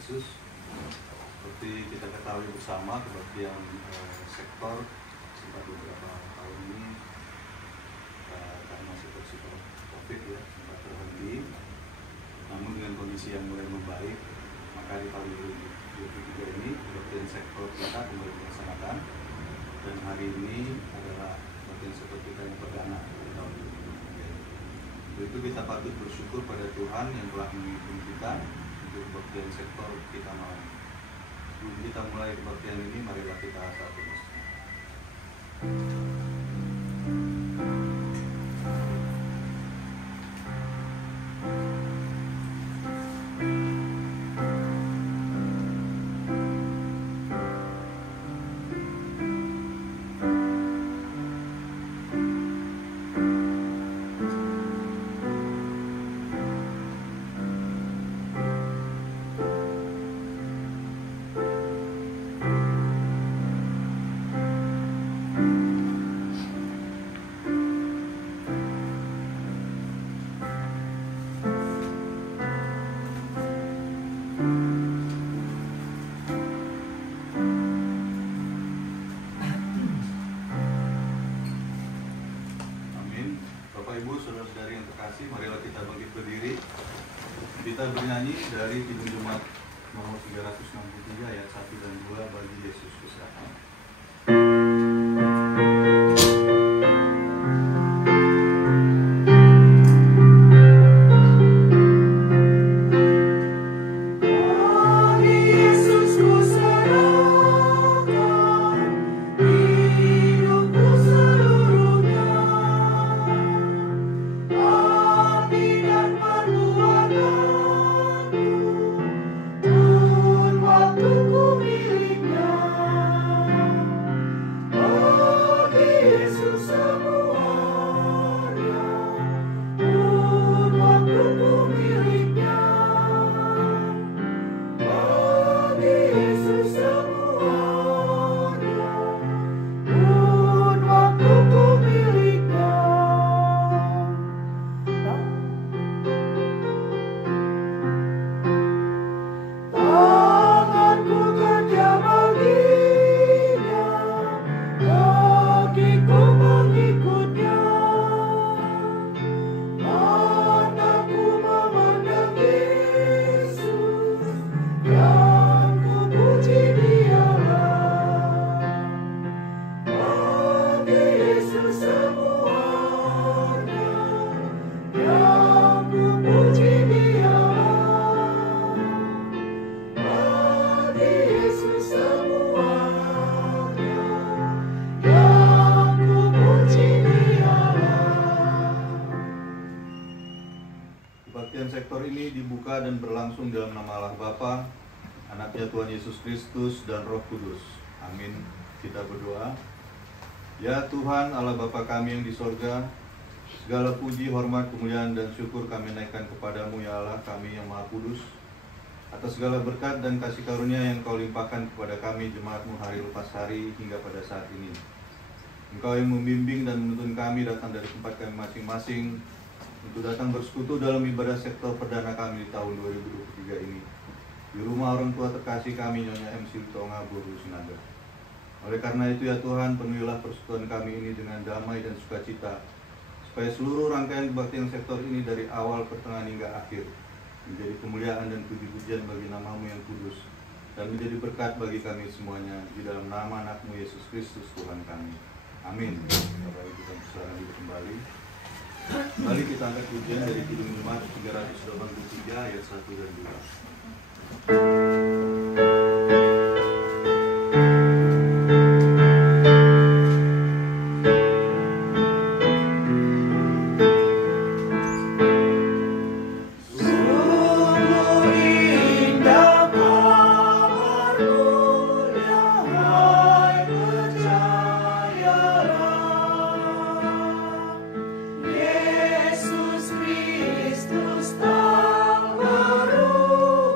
Yesus. Seperti kita ketahui bersama, kebaktian sektor sempat beberapa tahun ini karena situasi COVID ya sempat terhenti. Namun dengan kondisi yang mulai membaik, maka di tahun 2023 ini kebaktian sektor kita kembali dilaksanakan, dan hari ini adalah kebaktian sektor kita yang perdana di tahun 2023 ini. Untuk itu kita patut bersyukur pada Tuhan yang telah memimpin kita untuk kebaktian sektor kita malam. Sebelum kita mulai kebaktian ini, marilah kita satu bersama. Marilah kita bangkit berdiri. Kita bernyanyi dari Kidung Jemaat nomor 363 ayat 1 dan 2, bagi Yesus Kuserahkan. Kebaktian sektor ini dibuka dan berlangsung dalam nama Allah Bapa, Anaknya Tuhan Yesus Kristus, dan Roh Kudus. Amin. Kita berdoa. Ya Tuhan Allah Bapa kami yang di sorga, segala puji, hormat, kemuliaan, dan syukur kami naikkan kepadamu ya Allah kami yang Maha Kudus, atas segala berkat dan kasih karunia yang Kau limpahkan kepada kami jemaat-Mu hari lepas hari hingga pada saat ini. Engkau yang membimbing dan menuntun kami datang dari tempat kami masing-masing untuk datang bersekutu dalam ibadah sektor perdana kami di tahun 2023 ini, di rumah orang tua terkasih kami Nyonya MC Tonga Boru Sinaga. Oleh karena itu ya Tuhan, penuhilah persekutuan kami ini dengan damai dan sukacita, supaya seluruh rangkaian kebaktian sektor ini dari awal, pertengahan hingga akhir menjadi kemuliaan dan puji-pujian bagi nama-Mu yang kudus, dan menjadi berkat bagi kami semuanya, di dalam nama anak-Mu Yesus Kristus Tuhan kami. Amin. Bapak Ibu kita persilakan duduk kembali. Mari kita angkat pujian dari Kidung Jemaat 383 ayat 1 dan 2. Yesus Kristus tak berubah.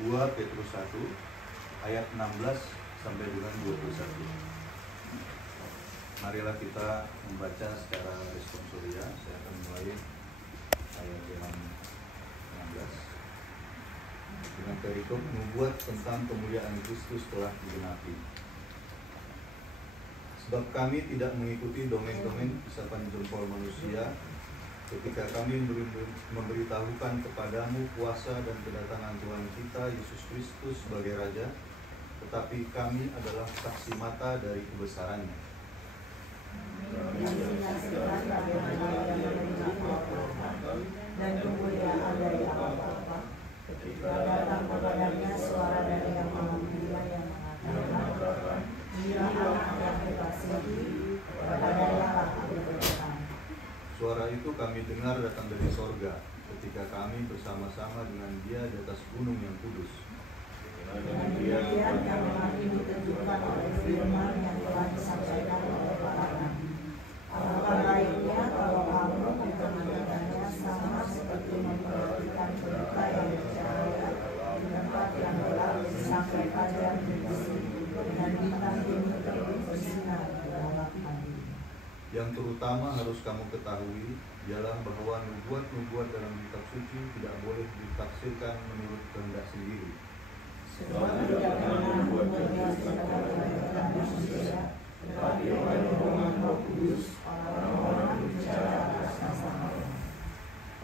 2 Petrus 1 ayat 16 sampai dengan 21. Marilah kita membaca secara responsoria. Saya akan mulai ayat yang 16 dengan perikop membuat tentang kemuliaan Kristus telah digenapi. Sebab kami tidak mengikuti domain-domain isapan jempol manusia ketika kami memberitahukan kepadamu kuasa dan kedatangan Tuhan kita Yesus Kristus sebagai Raja, tetapi kami adalah saksi mata dari kebesarannya. Dan kemuliaan dari Allah ketika datang kepadanya suara dari yang Maha Mulia yang mengatakan, "Inilah anak yang kukasihi, kepadanya aku berkenan." Suara itu kami dengar datang dari sorga ketika kami bersama-sama dengan Dia di atas gunung yang kudus. Kemudian kami ditunjukkan oleh firman yang telah disampaikan oleh para nabi. Apakah baiknya kalau kamu memperhatikannya sama seperti memperhatikan berita yang bercahaya di tempat yang gelap sampai fajar bersih dan bintang bumi terbit bersinar di dalam hati. Yang terutama harus kamu ketahui ialah bahwa nubuat-nubuat dalam kitab suci tidak boleh ditafsirkan menurut kehendak sendiri. Sebab tidak pernah menjelaskan oleh manusia, tetapi oleh Roh Kudus orang-orang bicara atas nama Allah.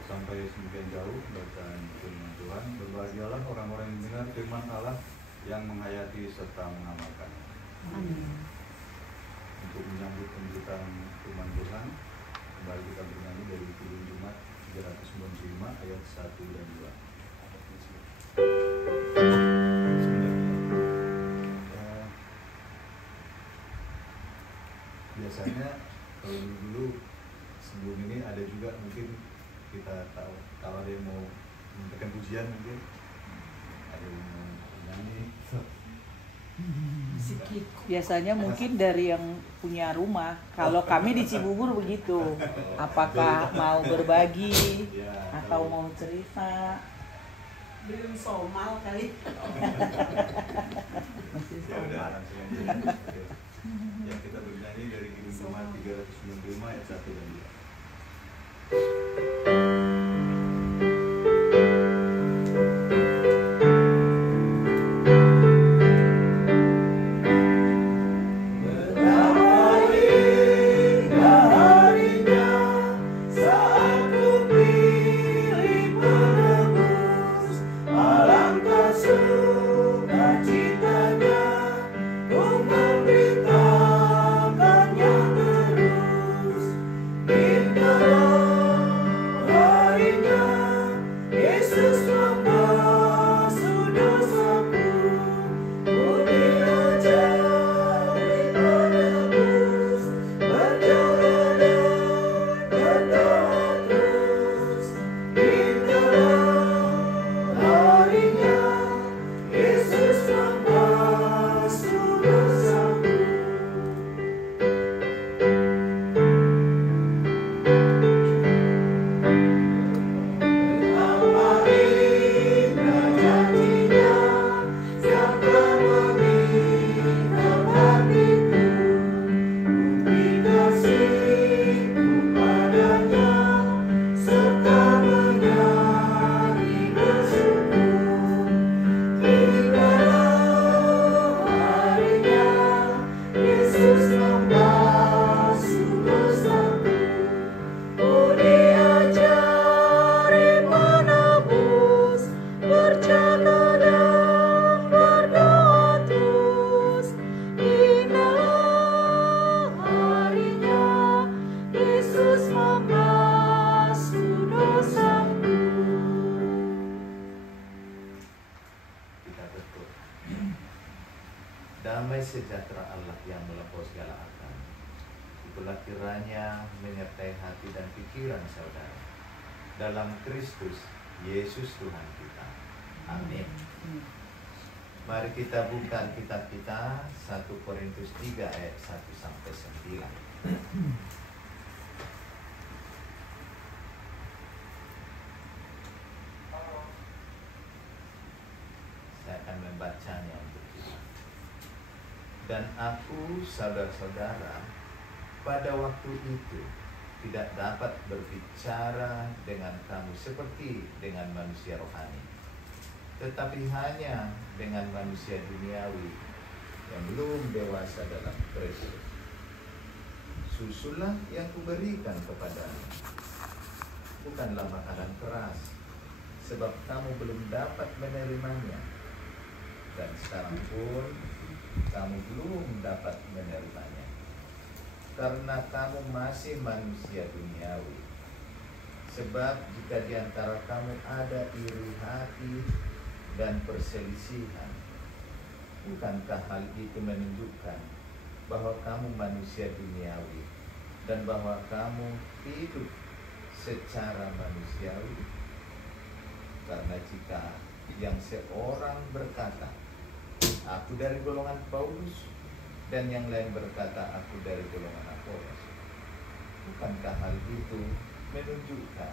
Sampai semakin jauh bacaan firman Tuhan. Berbahagialah orang-orang yang mendengar firman Allah yang menghayati serta mengamalkannya. Amin. Untuk menyambut pemberitaan firman Tuhan, kembali kita bernyanyi dari Kidung Jumat 395 ayat 1 dan 2. Biasanya kalau dulu sebelum ini ada juga mungkin kita tahu kalau ada yang mau memberikan pujian, mungkin ada yang mau menyanyi. Biasanya mungkin dari yang punya rumah. Kalau kami di Cibubur begitu. Apakah mau berbagi atau mau cerita? Belum somal kali. Masih Ya udah, sama. langsung aja. Oke. Ya, kita bernyanyi dari Kidung Jumat 395 ayat 1 dan 2. Damai sejahtera Allah yang melampaui segala akal, itulah kiranya menyertai hati dan pikiran saudara dalam Kristus Yesus Tuhan kita. Amin. Mari kita buka kitab kita 1 Korintus 3 ayat 1 sampai 9. membacanya untuk kita. Dan aku, saudara-saudara, pada waktu itu tidak dapat berbicara dengan kamu seperti dengan manusia rohani, tetapi hanya dengan manusia duniawi yang belum dewasa dalam Kristus. Susulah yang kuberikan kepadamu, bukanlah makanan keras, sebab kamu belum dapat menerimanya, dan sekarang pun kamu belum dapat menerimanya, karena kamu masih manusia duniawi. Sebab jika di antara kamu ada iri hati dan perselisihan, bukankah hal itu menunjukkan bahwa kamu manusia duniawi dan bahwa kamu hidup secara manusiawi? Karena jika yang seorang berkata, aku dari golongan Paulus, dan yang lain berkata, aku dari golongan Apolos, bukankah hal itu menunjukkan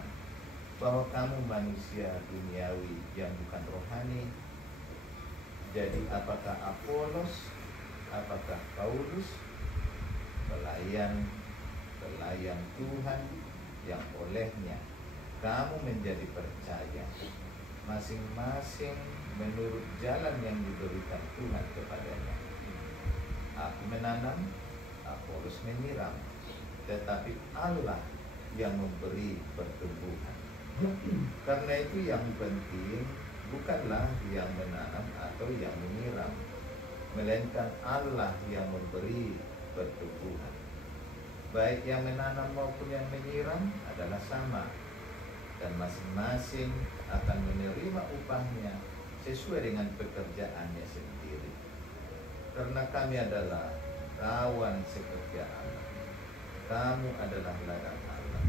bahwa kamu manusia duniawi yang bukan rohani? Jadi apakah Apolos, apakah Paulus, pelayan Tuhan yang olehnya kamu menjadi percaya, masing-masing menurut jalan yang diberikan Tuhan kepadanya. Aku menanam, Apolos menyiram, tetapi Allah yang memberi pertumbuhan. Karena itu yang penting bukanlah yang menanam atau yang menyiram, melainkan Allah yang memberi pertumbuhan. Baik yang menanam maupun yang menyiram adalah sama, dan masing-masing akan menerima upahnya sesuai dengan pekerjaannya sendiri. Karena kami adalah kawan sekerja Allah. Kamu adalah ladang Allah,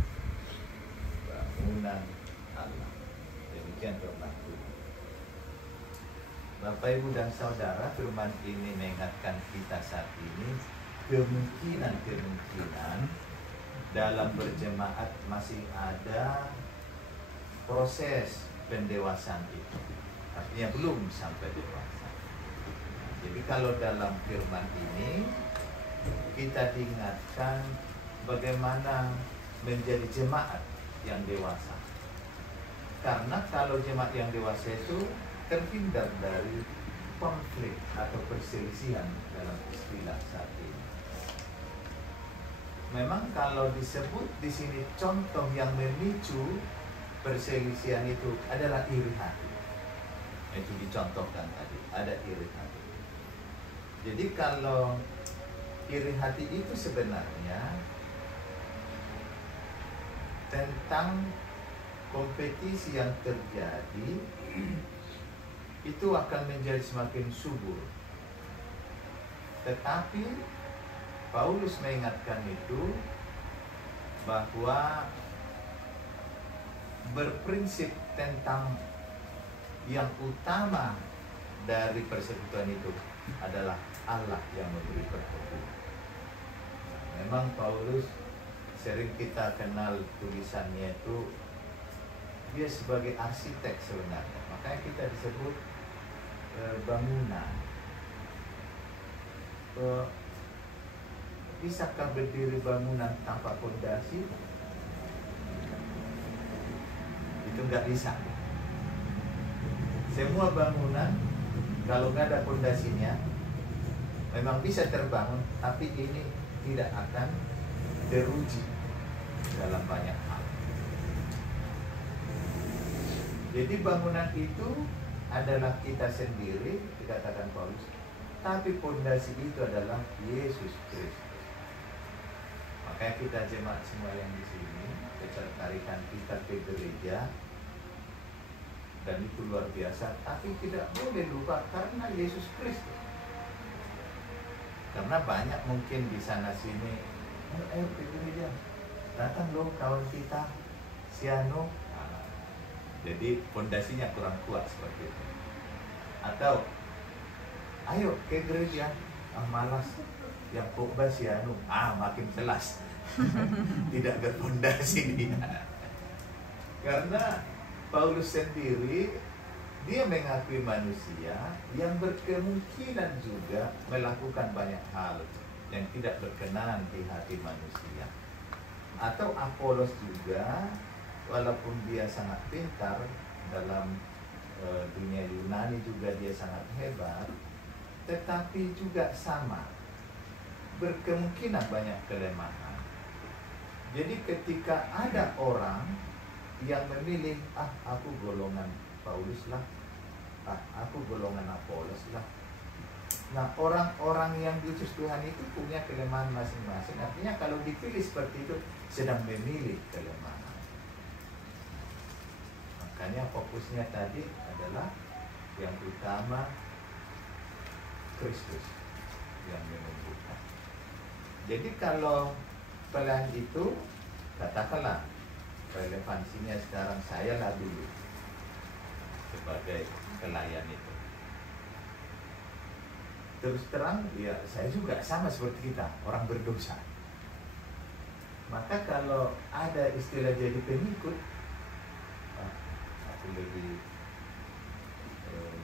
bangunan Allah. Demikian firman Tuhan. Bapak, Ibu, dan Saudara, firman ini mengingatkan kita saat ini kemungkinan dalam berjemaat masih ada proses pendewasaan itu. Artinya belum sampai dewasa. Jadi kalau dalam firman ini kita diingatkan bagaimana menjadi jemaat yang dewasa. Karena kalau jemaat yang dewasa itu terhindar dari konflik atau perselisihan dalam istilah saat ini. Memang kalau disebut di sini contoh yang memicu perselisihan itu adalah iri hati. Itu dicontohkan tadi, ada iri hati. Jadi kalau iri hati itu sebenarnya tentang kompetisi yang terjadi, itu akan menjadi semakin subur. Tetapi Paulus mengingatkan itu bahwa berprinsip tentang yang utama dari persekutuan itu adalah Allah yang memberi pertumbuhan. Memang Paulus sering kita kenal tulisannya itu dia sebagai arsitek sebenarnya. Makanya kita disebut bangunan. Bisakah berdiri bangunan tanpa fondasi? Itu nggak bisa. Semua bangunan kalau nggak ada fondasinya memang bisa terbangun, tapi ini tidak akan teruji dalam banyak hal. Jadi bangunan itu adalah kita sendiri, dikatakan Paulus, tapi fondasi itu adalah Yesus Kristus. Makanya kita jemaat semua yang di sini, ketertarikan kita ke gereja, dan itu luar biasa, tapi tidak boleh lupa karena Yesus Kristus. Karena banyak mungkin di sana sini, ayo ke gereja, datang loh kawan kita, si Anu. Jadi fondasinya kurang kuat seperti itu. Atau ayo ke gereja, malas, yang khotbah si Anu, makin jelas tidak berfondasi dia. Karena Paulus sendiri Dia mengakui manusia yang berkemungkinan juga melakukan banyak hal yang tidak berkenan di hati manusia. Atau Apolos juga, walaupun dia sangat pintar dalam dunia Yunani juga dia sangat hebat, tetapi juga sama, berkemungkinan banyak kelemahan. Jadi ketika ada orang yang memilih, aku golongan Paulus lah, aku golongan Apolos lah. Nah, orang-orang yang diutus Tuhan itu punya kelemahan masing-masing. Artinya kalau dipilih seperti itu, sedang memilih kelemahan. Makanya fokusnya tadi adalah yang utama Kristus yang menumbuhkan. Jadi kalau pelayan itu, katakanlah relevansinya sekarang saya lah dulu sebagai pelayan itu. Terus terang, ya saya juga sama seperti kita, orang berdosa. Maka kalau ada istilah jadi pengikut, aku lebih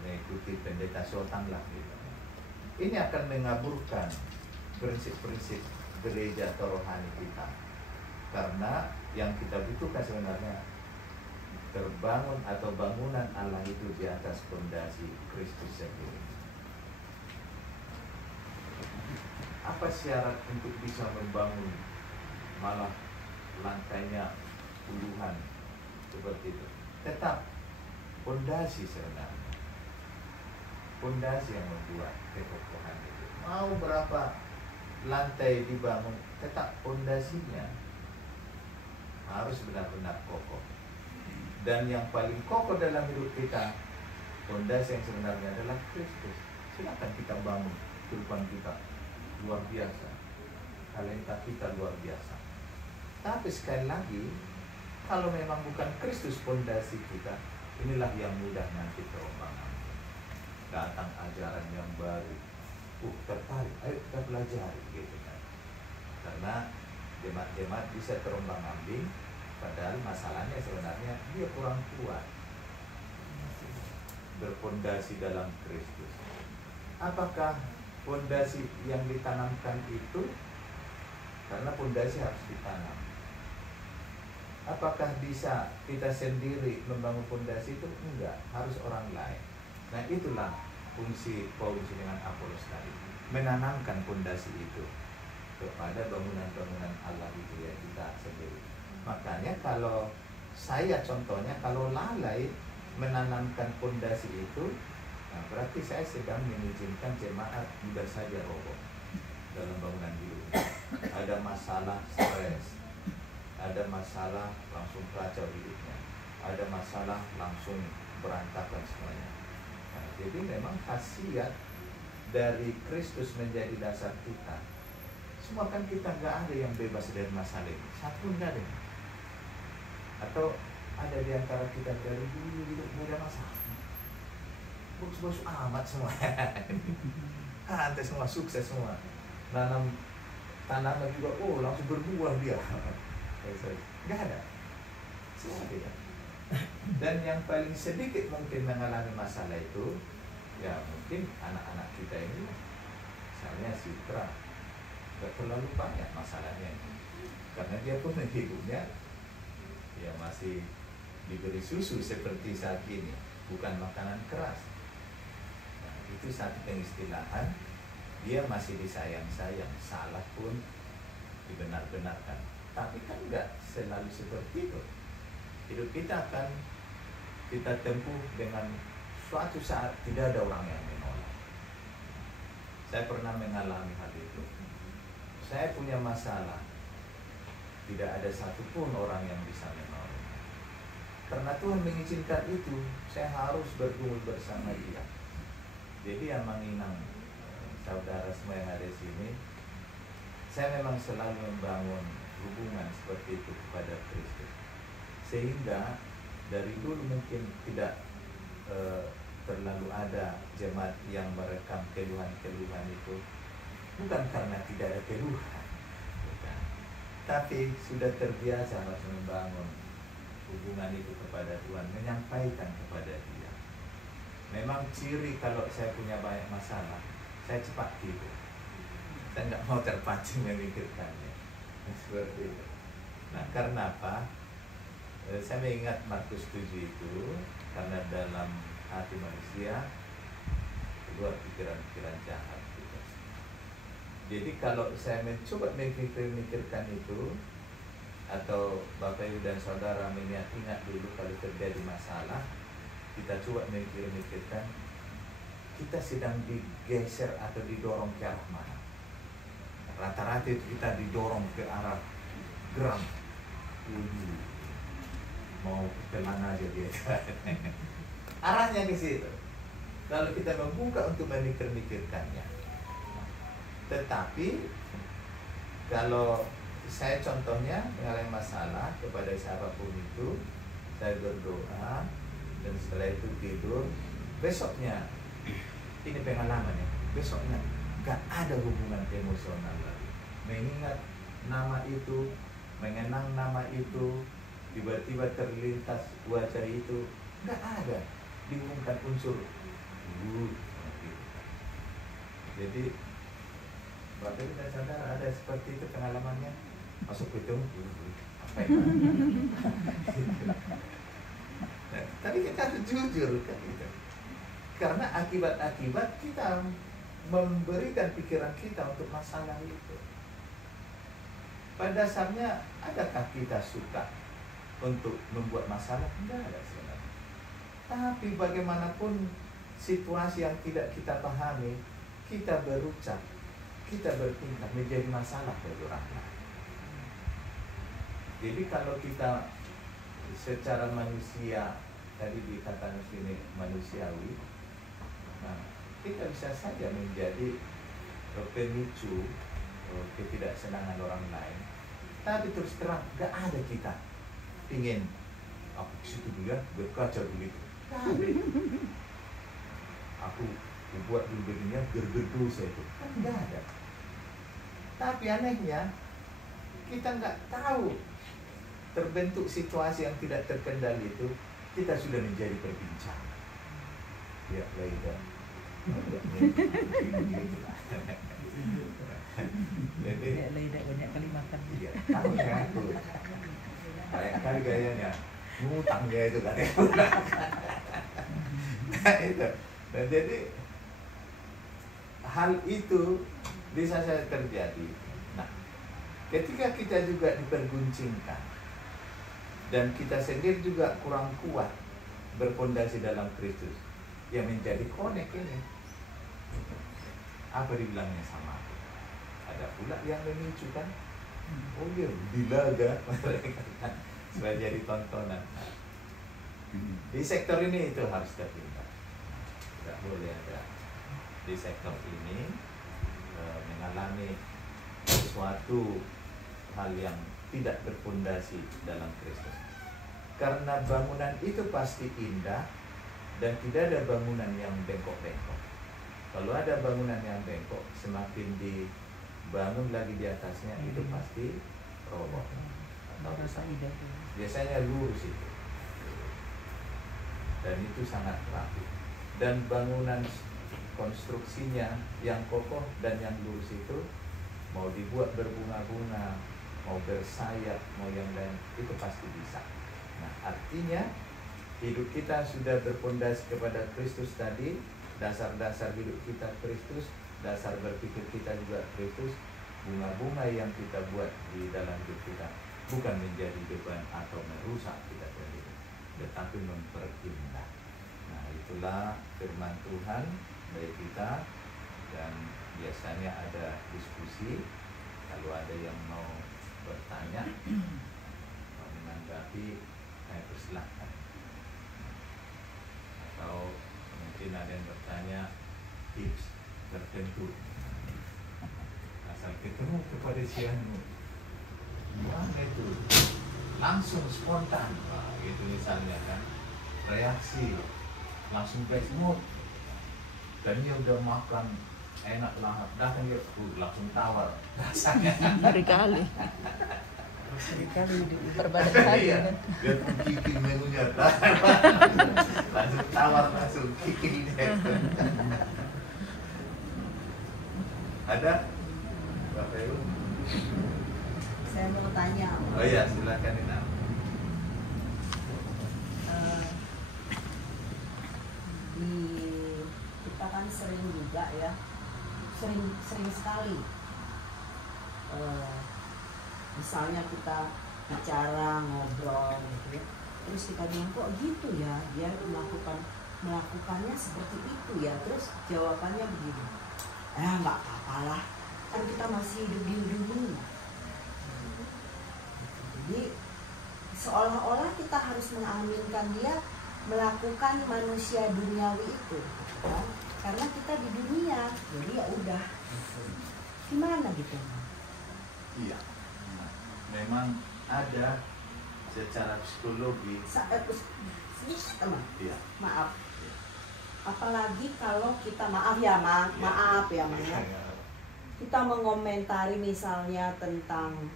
mengikuti pendeta Sultan lah gitu. Ini akan mengaburkan prinsip-prinsip gereja atau rohani kita. Karena yang kita butuhkan sebenarnya terbangun atau bangunan Allah itu di atas fondasi Kristus sendiri. Apa syarat untuk bisa membangun malah lantainya puluhan seperti itu? Tetap fondasi sebenarnya. Fondasi yang membuat kekokohan itu. Mau berapa lantai dibangun, tetap fondasinya harus benar-benar kokoh. Dan yang paling kokoh dalam hidup kita, fondasi yang sebenarnya adalah Kristus. Silakan kita bangun kehidupan kita luar biasa, talenta kita luar biasa. Tapi sekali lagi, kalau memang bukan Kristus fondasi kita, inilah yang mudah nanti terombang-ambing. Datang ajaran yang baru, tertarik, ayo kita pelajari gitu kan. Karena jemaat-jemaat bisa terombang-ambing, padahal masalahnya sebenarnya dia kurang kuat berfondasi dalam Kristus. Apakah fondasi yang ditanamkan itu, karena fondasi harus ditanam, apakah bisa kita sendiri membangun fondasi itu? Enggak, harus orang lain. Nah, itulah fungsi Paulus dengan Apolos tadi, menanamkan fondasi itu kepada bangunan-bangunan Allah itu ya kita sendiri. Makanya kalau saya contohnya, kalau lalai menanamkan fondasi itu, nah, berarti saya sedang mengizinkan jemaat mudah saja roboh dalam bangunan hidup. Ada masalah stres, ada masalah langsung kacau hidupnya, ada masalah langsung berantakan semuanya. Nah, jadi memang khasiat dari Kristus menjadi dasar kita. Semua kan kita nggak ada yang bebas dari masalah ini, satu nggak ada. Atau ada di antara kita dari dulu hidup nggak ada masalah. Bagus-bagus amat semua. Ante semua sukses semua. Nanam tanaman juga, langsung berbuah dia. Nggak ada. Semua tidak. Dan yang paling sedikit mungkin mengalami masalah itu, ya mungkin anak-anak kita ini, misalnya Citra, nggak terlalu banyak masalahnya. Karena dia pun hidupnya, ya masih diberi susu seperti saat ini, bukan makanan keras. Itu satu pengistilahan, dia masih disayang-sayang, salah pun dibenar-benarkan. Tapi kan enggak selalu seperti itu. Hidup kita akan kita tempuh dengan suatu saat tidak ada orang yang menolak. Saya pernah mengalami hal itu. Saya punya masalah, tidak ada satupun orang yang bisa menolong. Karena Tuhan mengizinkan itu, saya harus bergumul bersama Dia. Jadi yang menginang saudara semua yang ada di sini, saya memang selalu membangun hubungan seperti itu kepada Kristus. Sehingga dari dulu mungkin tidak terlalu ada jemaat yang merekam keluhan-keluhan itu, bukan karena tidak ada keluhan, bukan. Tapi sudah terbiasa harus membangun hubungan itu kepada Tuhan, menyampaikan kepada Dia. Memang ciri kalau saya punya banyak masalah, saya cepat tidur. Saya nggak mau terpancing memikirkannya. Seperti itu. Nah, karena apa? Saya mengingat Markus 7 itu, karena dalam hati manusia keluar pikiran-pikiran jahat gitu. Jadi kalau saya mencoba memikirkan itu, atau Bapak Ibu dan Saudara ingat dulu kalau terjadi masalah, kita coba mikirkan kita sedang digeser atau didorong ke arah mana. Rata-rata itu kita didorong ke arah geram. Mau telan aja dia. Arahnya ke situ. Kalau kita membuka untuk memikirkannya. Tetapi kalau saya contohnya mengalami masalah kepada siapapun itu, saya berdoa dan setelah itu tidur, besoknya ini pengalamannya, besoknya gak ada hubungan emosional lagi. Mengingat nama itu, mengenang nama itu, tiba-tiba terlintas wajah itu, gak ada dihubungkan unsur jadi Bapak Ibu dan Saudara ada seperti itu pengalamannya, masuk itu apa ya? Nah, tapi kita harus jujur kan gitu. Karena akibat-akibat kita memberikan pikiran kita untuk masalah itu. Pada dasarnya adakah kita suka untuk membuat masalah? Tidak ada sebenarnya. Tapi bagaimanapun situasi yang tidak kita pahami, kita berucap, kita bertingkah menjadi masalah bagi orang lain. Jadi kalau kita secara manusia, tadi dikatakan sini manusiawi, nah, kita bisa saja menjadi pemicu ketidaksenangan orang lain. Tapi terus terang gak ada kita ingin aku situ dulu ya, berkaca begitu. Aku buat dulu begini biar berdosa itu. Kan gak ada. Tapi anehnya kita nggak tahu terbentuk situasi yang tidak terkendali itu, kita sudah menjadi perbincangan. Ya, Laida. Jadi Laida banyak kali makan. Iya, tahu ya aku. Banyak kali gayanya ngutang dia itu kan. Nah, itu. Nah, jadi hal itu bisa saja terjadi. Nah, ketika kita juga diperguncingkan dan kita sendiri juga kurang kuat berfondasi dalam Kristus, yang menjadi konek ini apa dibilangnya sama aku? Ada pula yang memicu kan? Oh iya, dilaga supaya jadi tontonan. Di sektor ini itu harus terlibat. Tidak boleh ada di sektor ini mengalami sesuatu hal yang tidak berfondasi dalam Kristus. Karena bangunan itu pasti indah dan tidak ada bangunan yang bengkok-bengkok. Kalau ada bangunan yang bengkok, semakin dibangun lagi di atasnya itu pasti roboh. Biasanya lurus itu. Dan itu sangat rapi. Dan bangunan konstruksinya yang kokoh dan yang lurus itu mau dibuat berbunga-bunga, mau bersayap, mau yang lain, itu pasti bisa. Nah, artinya hidup kita sudah berfondasi kepada Kristus tadi, dasar-dasar hidup kita Kristus, dasar berpikir kita juga Kristus. Bunga-bunga yang kita buat di dalam hidup kita bukan menjadi beban atau merusak kita sendiri, tetapi memperindah. Nah, itulah firman Tuhan bagi kita, dan biasanya ada diskusi. Kalau ada yang mau bertanya, mau menanggapi, saya persilahkan. Atau mungkin ada yang bertanya tips tertentu, asal ketemu kepada sianmu, gimana itu? Langsung spontan, gitu misalnya kan, reaksi langsung flash mood. Dan dia udah makan enak lahap, datang dia langsung tawar rasanya. Berkali. Sekali di Perbedaan Iya, kan. biar kiki menunya langsung tawar langsung kikinya. Ada? Bapak Ibu? Saya mau tanya, Oh iya, silakan Ina. eh, di kita kan sering juga ya, sering sekali. Misalnya kita bicara ngobrol gitu ya, terus kita bilang kok gitu ya, dia melakukannya seperti itu ya, terus jawabannya begini, nggak apa-apa lah, kan kita masih hidup di dunia. Jadi seolah-olah kita harus mengaminkan dia melakukan manusia duniawi itu, kan? Karena kita di dunia, jadi ya udah, gimana gitu? Iya. Memang ada secara psikologi. Sedikit teman, Iya. maaf. Apalagi kalau kita maaf ya, maaf ya, kita mengomentari misalnya tentang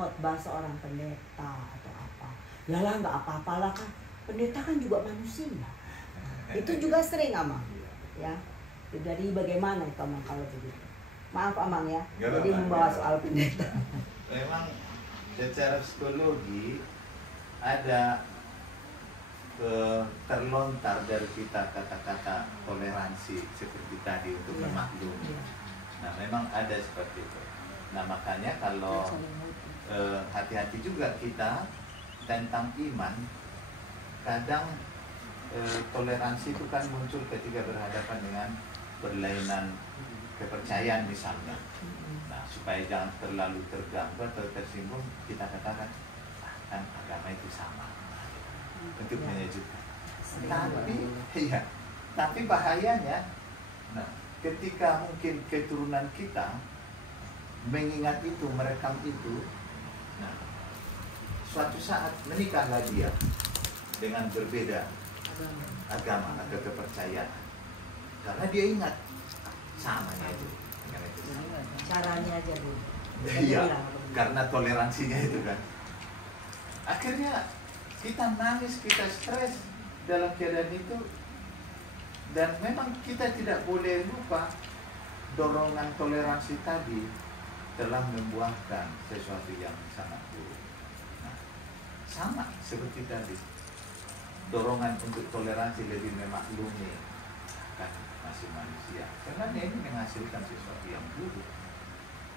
khotbah seorang pendeta atau apa. Yalah nggak apa-apalah kan, pendeta kan juga manusia. Itu juga sering Amang, ya. Jadi bagaimana itu Amang kalau begitu? Maaf Amang ya, Nggak jadi apa-apa, membawa nggak soal apa-apa. pendeta. Memang secara psikologi ada terlontar dari kita kata-kata toleransi seperti tadi untuk Iya, memaklumi. iya. Nah, memang ada seperti itu. Nah, makanya kalau hati-hati juga kita tentang iman, kadang toleransi itu kan muncul ketika berhadapan dengan berlainan kepercayaan misalnya. Nah, supaya jangan terlalu terganggu atau tersinggung, kita katakan kan agama itu sama untuk Ya. menyejukkan. Sering Tapi, juga. iya, tapi bahayanya, nah, ketika mungkin keturunan kita mengingat itu, merekam itu, nah, suatu saat menikahlah dia dengan berbeda agama atau kepercayaan, karena dia ingat samanya itu, dengan itu sama. Caranya aja dulu. Iya, karena toleransinya itu kan. Akhirnya kita nangis, kita stres dalam keadaan itu. Dan memang kita tidak boleh lupa dorongan toleransi tadi telah membuahkan sesuatu yang sangat buruk. Nah, sama seperti tadi, dorongan untuk toleransi lebih memaklumi kan masih manusia. Sebenarnya ini menghasilkan sesuatu yang buruk.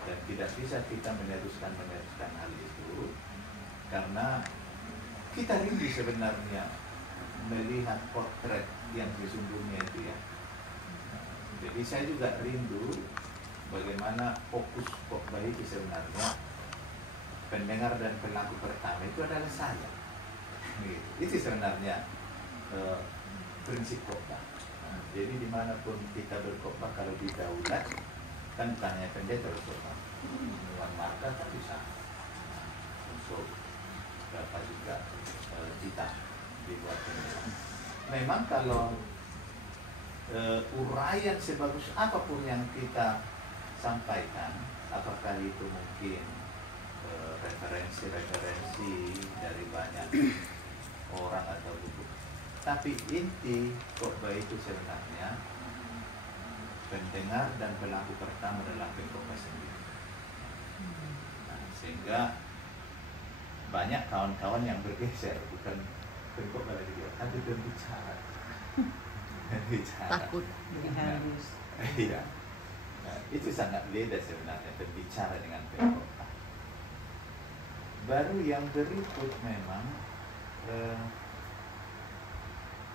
Dan tidak bisa kita meneruskan hal itu karena kita rindu sebenarnya melihat potret yang sesungguhnya itu ya. Jadi saya juga rindu bagaimana fokus khotbah itu sebenarnya pendengar dan pelaku pertama itu adalah saya. Itu sebenarnya prinsip khotbah. Jadi dimanapun kita berkhotbah, kalau di daulat kan bukan hanya pendeta berkhotbah, Tuan Marta kan bisa untuk berapa juga kita dibuat pendeta. Memang kalau uraian sebagus apapun yang kita sampaikan, apakah itu mungkin referensi-referensi dari banyak orang atau buku, tapi inti khotbah itu sebenarnya pendengar dan pelaku pertama dalam pengkhotbah sendiri. Nah, sehingga banyak kawan-kawan yang bergeser, bukan pengkhotbah lagi, tapi berbicara. Takut. Jadi halus. Iya. Nah, itu sangat beda sebenarnya berbicara dengan pengkhotbah. Baru yang berikut memang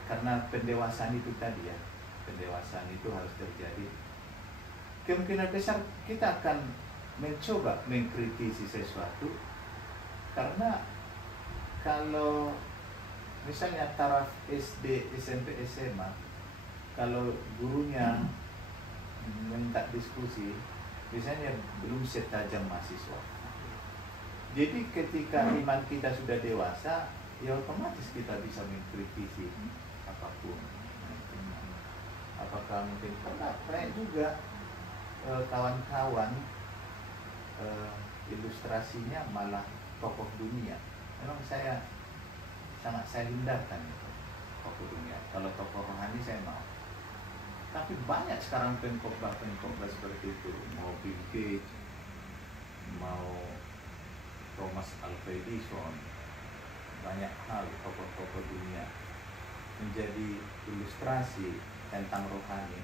karena pendewasaan itu tadi ya, pendewasaan itu harus terjadi. Kemungkinan besar kita akan mencoba mengkritisi sesuatu, karena kalau misalnya taraf SD, SMP, SMA, kalau gurunya minta diskusi, biasanya belum setajam mahasiswa. Jadi ketika iman kita sudah dewasa, ya otomatis kita bisa mengkritisi apapun. Apakah mungkin pernah juga kawan-kawan ilustrasinya malah tokoh dunia. Memang saya hindarkan itu, tokoh dunia. Kalau tokoh rohani saya mau. Tapi banyak sekarang pengkhotbah seperti itu, mau Bill Gates, mau Thomas Alva Edison, banyak hal tokoh-tokoh dunia menjadi ilustrasi tentang rohani.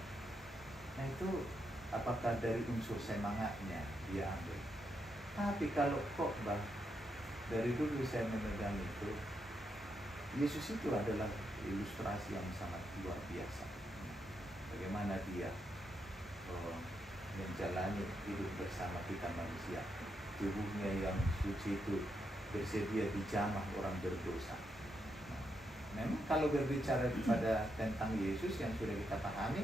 Nah itu apakah dari unsur semangatnya dia ambil? Tapi kalau khotbah, dari dulu saya memegang itu, Yesus itu adalah ilustrasi yang sangat luar biasa. Bagaimana dia menjalani hidup bersama kita manusia. Tubuhnya yang suci itu bersedia dijamah orang berdosa. Memang kalau berbicara pada tentang Yesus yang sudah kita pahami,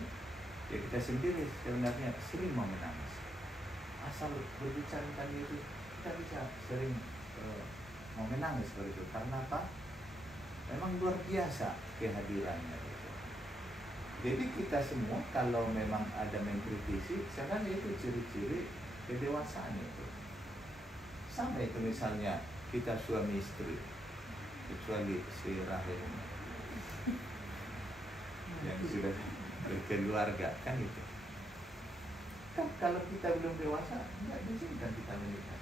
ya kita sendiri sebenarnya sering mau menangis. Asal berbicara tentang Yesus, kita bisa sering mau menangis seperti itu. Karena apa? Memang luar biasa kehadirannya. Jadi kita semua kalau memang ada mengkritisi, sebenarnya itu ciri-ciri kedewasaan itu. Sama itu misalnya kita suami istri, kecuali si Rahel yang sudah berkeluarga, kan itu. Kan kalau kita belum dewasa, nggak diizinkan kita menikah.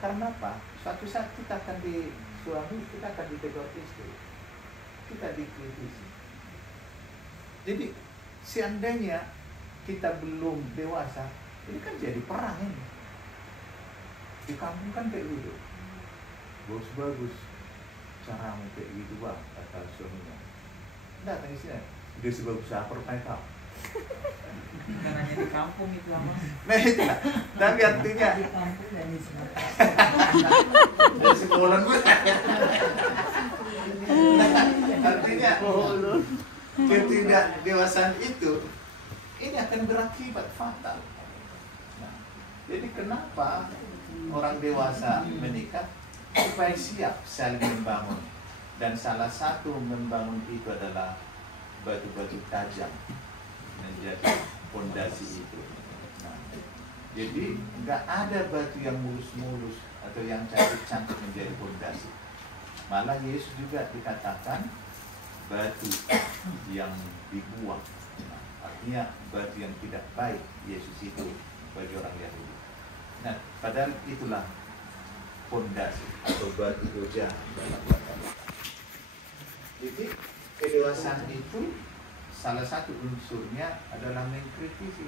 Karena apa? Suatu saat kita akan di suami, kita akan ditegur istri, kita dikritisi. Jadi seandainya kita belum dewasa, ini kan jadi perang ini. Di kampung kan kayak gitu. Bagus, caramu kayak gitu bang, kata suaminya. Datang ke sini, dia sebagus apa rupanya kau? Bukan hanya di kampung itu Mas. Nah itu lah. Tapi artinya Di kampung dan di sekolah. dari sekolah gue. Artinya ketidakdewasaan itu ini akan berakibat fatal. Nah, jadi kenapa orang dewasa menikah? Supaya siap saling membangun. Dan salah satu membangun itu adalah batu-batu tajam menjadi fondasi itu. Nah, jadi nggak ada batu yang mulus-mulus atau yang cantik-cantik menjadi fondasi. Malah Yesus juga dikatakan batu yang dibuang. Nah, artinya batu yang tidak baik Yesus itu bagi orang Yahudi. Nah, padahal itulah fondasi atau batu gojah dalam agama. Jadi kedewasaan itu salah satu unsurnya adalah mengkritisi.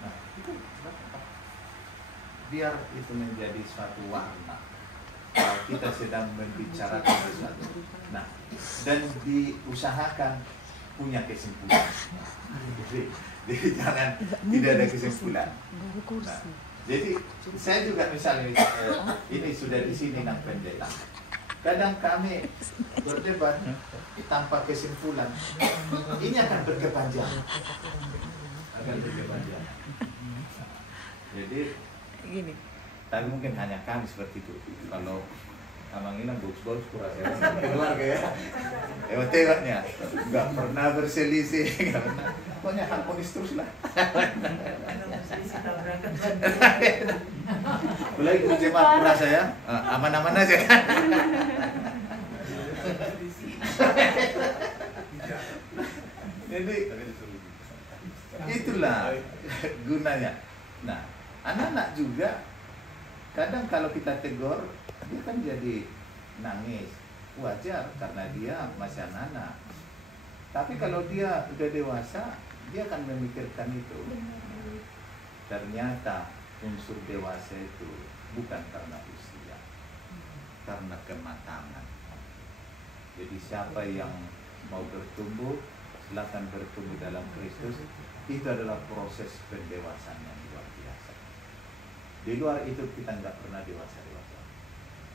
Nah, itu apa? Biar itu menjadi suatu warna. Kalau kita sedang membicarakan sesuatu. Nah, dan diusahakan punya kesimpulan. Jadi jangan tidak ada kesimpulan. Nah, jadi saya juga misalnya ini sudah di sini nang pendeta. Kadang kami berdebat tanpa kesimpulan. Ini akan berkepanjangan. Jadi Gini. tapi mungkin hanya kami seperti itu. Kalau Amang Inang bagus-bagus kurasa keluarga ya. Tengoknya nggak pernah berselisih, nggak pernah. Pokoknya harmonis terus lah. Mulai jemaat kurasa ya, aman-aman aja. Jadi itulah gunanya. Nah, anak-anak juga kadang kalau kita tegur, dia kan jadi nangis. Wajar karena dia masih anak-anak. Tapi kalau dia udah dewasa, dia akan memikirkan itu. Ternyata unsur dewasa itu bukan karena usia, karena kematangan. Jadi siapa yang mau bertumbuh, silakan bertumbuh dalam Kristus. Itu adalah proses pendewasaan yang luar biasa. Di luar itu kita nggak pernah dewasa-dewasa.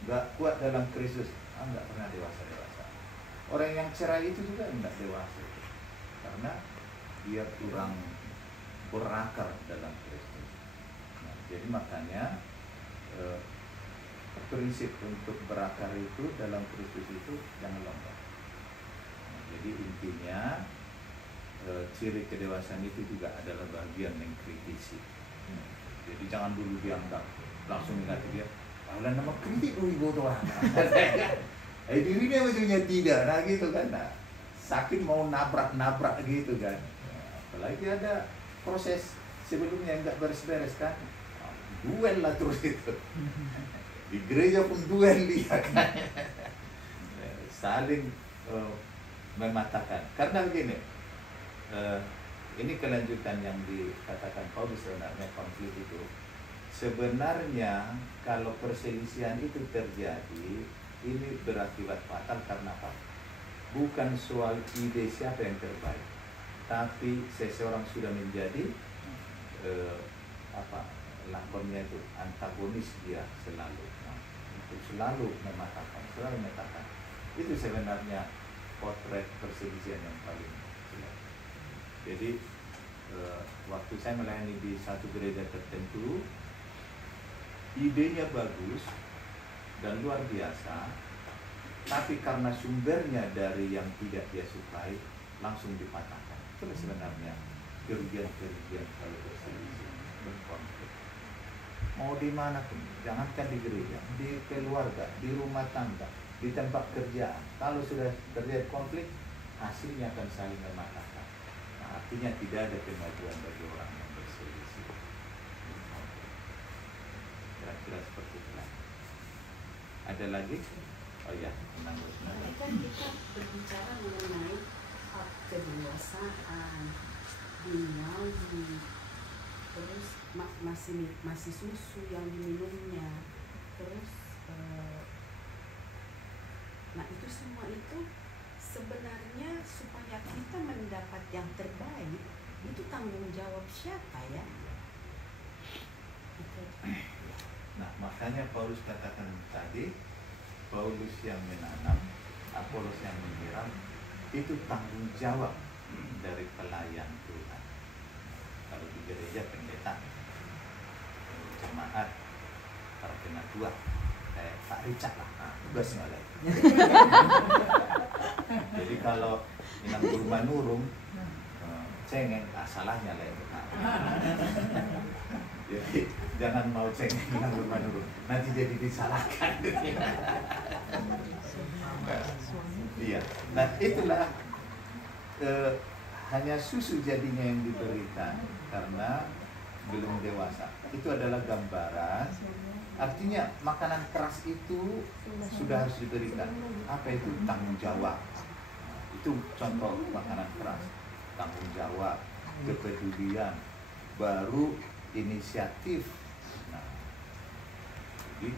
Nggak kuat dalam Kristus, nggak pernah dewasa-dewasa. Orang yang cerai itu juga nggak dewasa. Karena dia kurang berakar dalam Kristus. Nah, jadi makanya prinsip untuk berakar itu dalam Kristus itu jangan lompat. Nah, jadi intinya ciri kedewasaan itu juga adalah bagian mengkritisi. Jadi jangan dulu dianggap langsung mengatakan dia Kalau nama kritik ibu tuh dirinya maksudnya tidak, nah gitu kan. Nah, sakit mau nabrak gitu kan. Apalagi ada proses sebelumnya yang nggak beres-beres kan. Duel lah terus itu. Di gereja pun duel dia kan. Saling mematakan. Karena begini, ini kelanjutan yang dikatakan Paulus sebenarnya konflik itu. Sebenarnya kalau perselisihan itu terjadi, ini berakibat fatal karena apa? Bukan soal ide siapa yang terbaik, tapi seseorang sudah menjadi lakonnya itu antagonis dia selalu. Nah, itu selalu mematakan. Itu sebenarnya potret perselisihan yang paling jelas. Jadi waktu saya melayani di satu gereja tertentu, idenya bagus dan luar biasa, tapi karena sumbernya dari yang tidak dia sukai, langsung dipatahkan. Itu sebenarnya kerugian-kerugian kalau berselisih, berkonflik. Mau di mana pun, jangankan di gereja, di keluarga, di rumah tangga, di tempat kerjaan. Kalau sudah terjadi konflik, hasilnya akan saling mematahkan. Nah, artinya tidak ada kemajuan bagi orang yang berselisih. Kira-kira seperti itulah. Ada lagi? Oh ya, Tadi kan kita berbicara mengenai hak kedewasaan, duniawi, terus masih susu yang diminumnya, terus nah itu semua itu sebenarnya supaya kita mendapat yang terbaik itu tanggung jawab siapa ya? Itu. Nah, makanya Paulus katakan tadi, Paulus yang menanam, Apolos yang menyiram, itu tanggung jawab dari pelayan Tuhan. Kalau di gereja pendeta, jemaat, para penatua, kayak Pak Richard lah, tugasnya lain. Jadi kalau inang gurma nurung, cengeng, salahnya lain. Jadi jangan mau cengeng inang gurma nurung, nanti jadi disalahkan. Iya, nah itulah hanya susu jadinya yang diberikan karena belum dewasa. Itu adalah gambaran. Artinya makanan keras itu sudah harus diberikan. Apa itu? Tanggung jawab. Itu contoh makanan keras. Tanggung jawab, kepedulian, baru inisiatif. Nah, jadi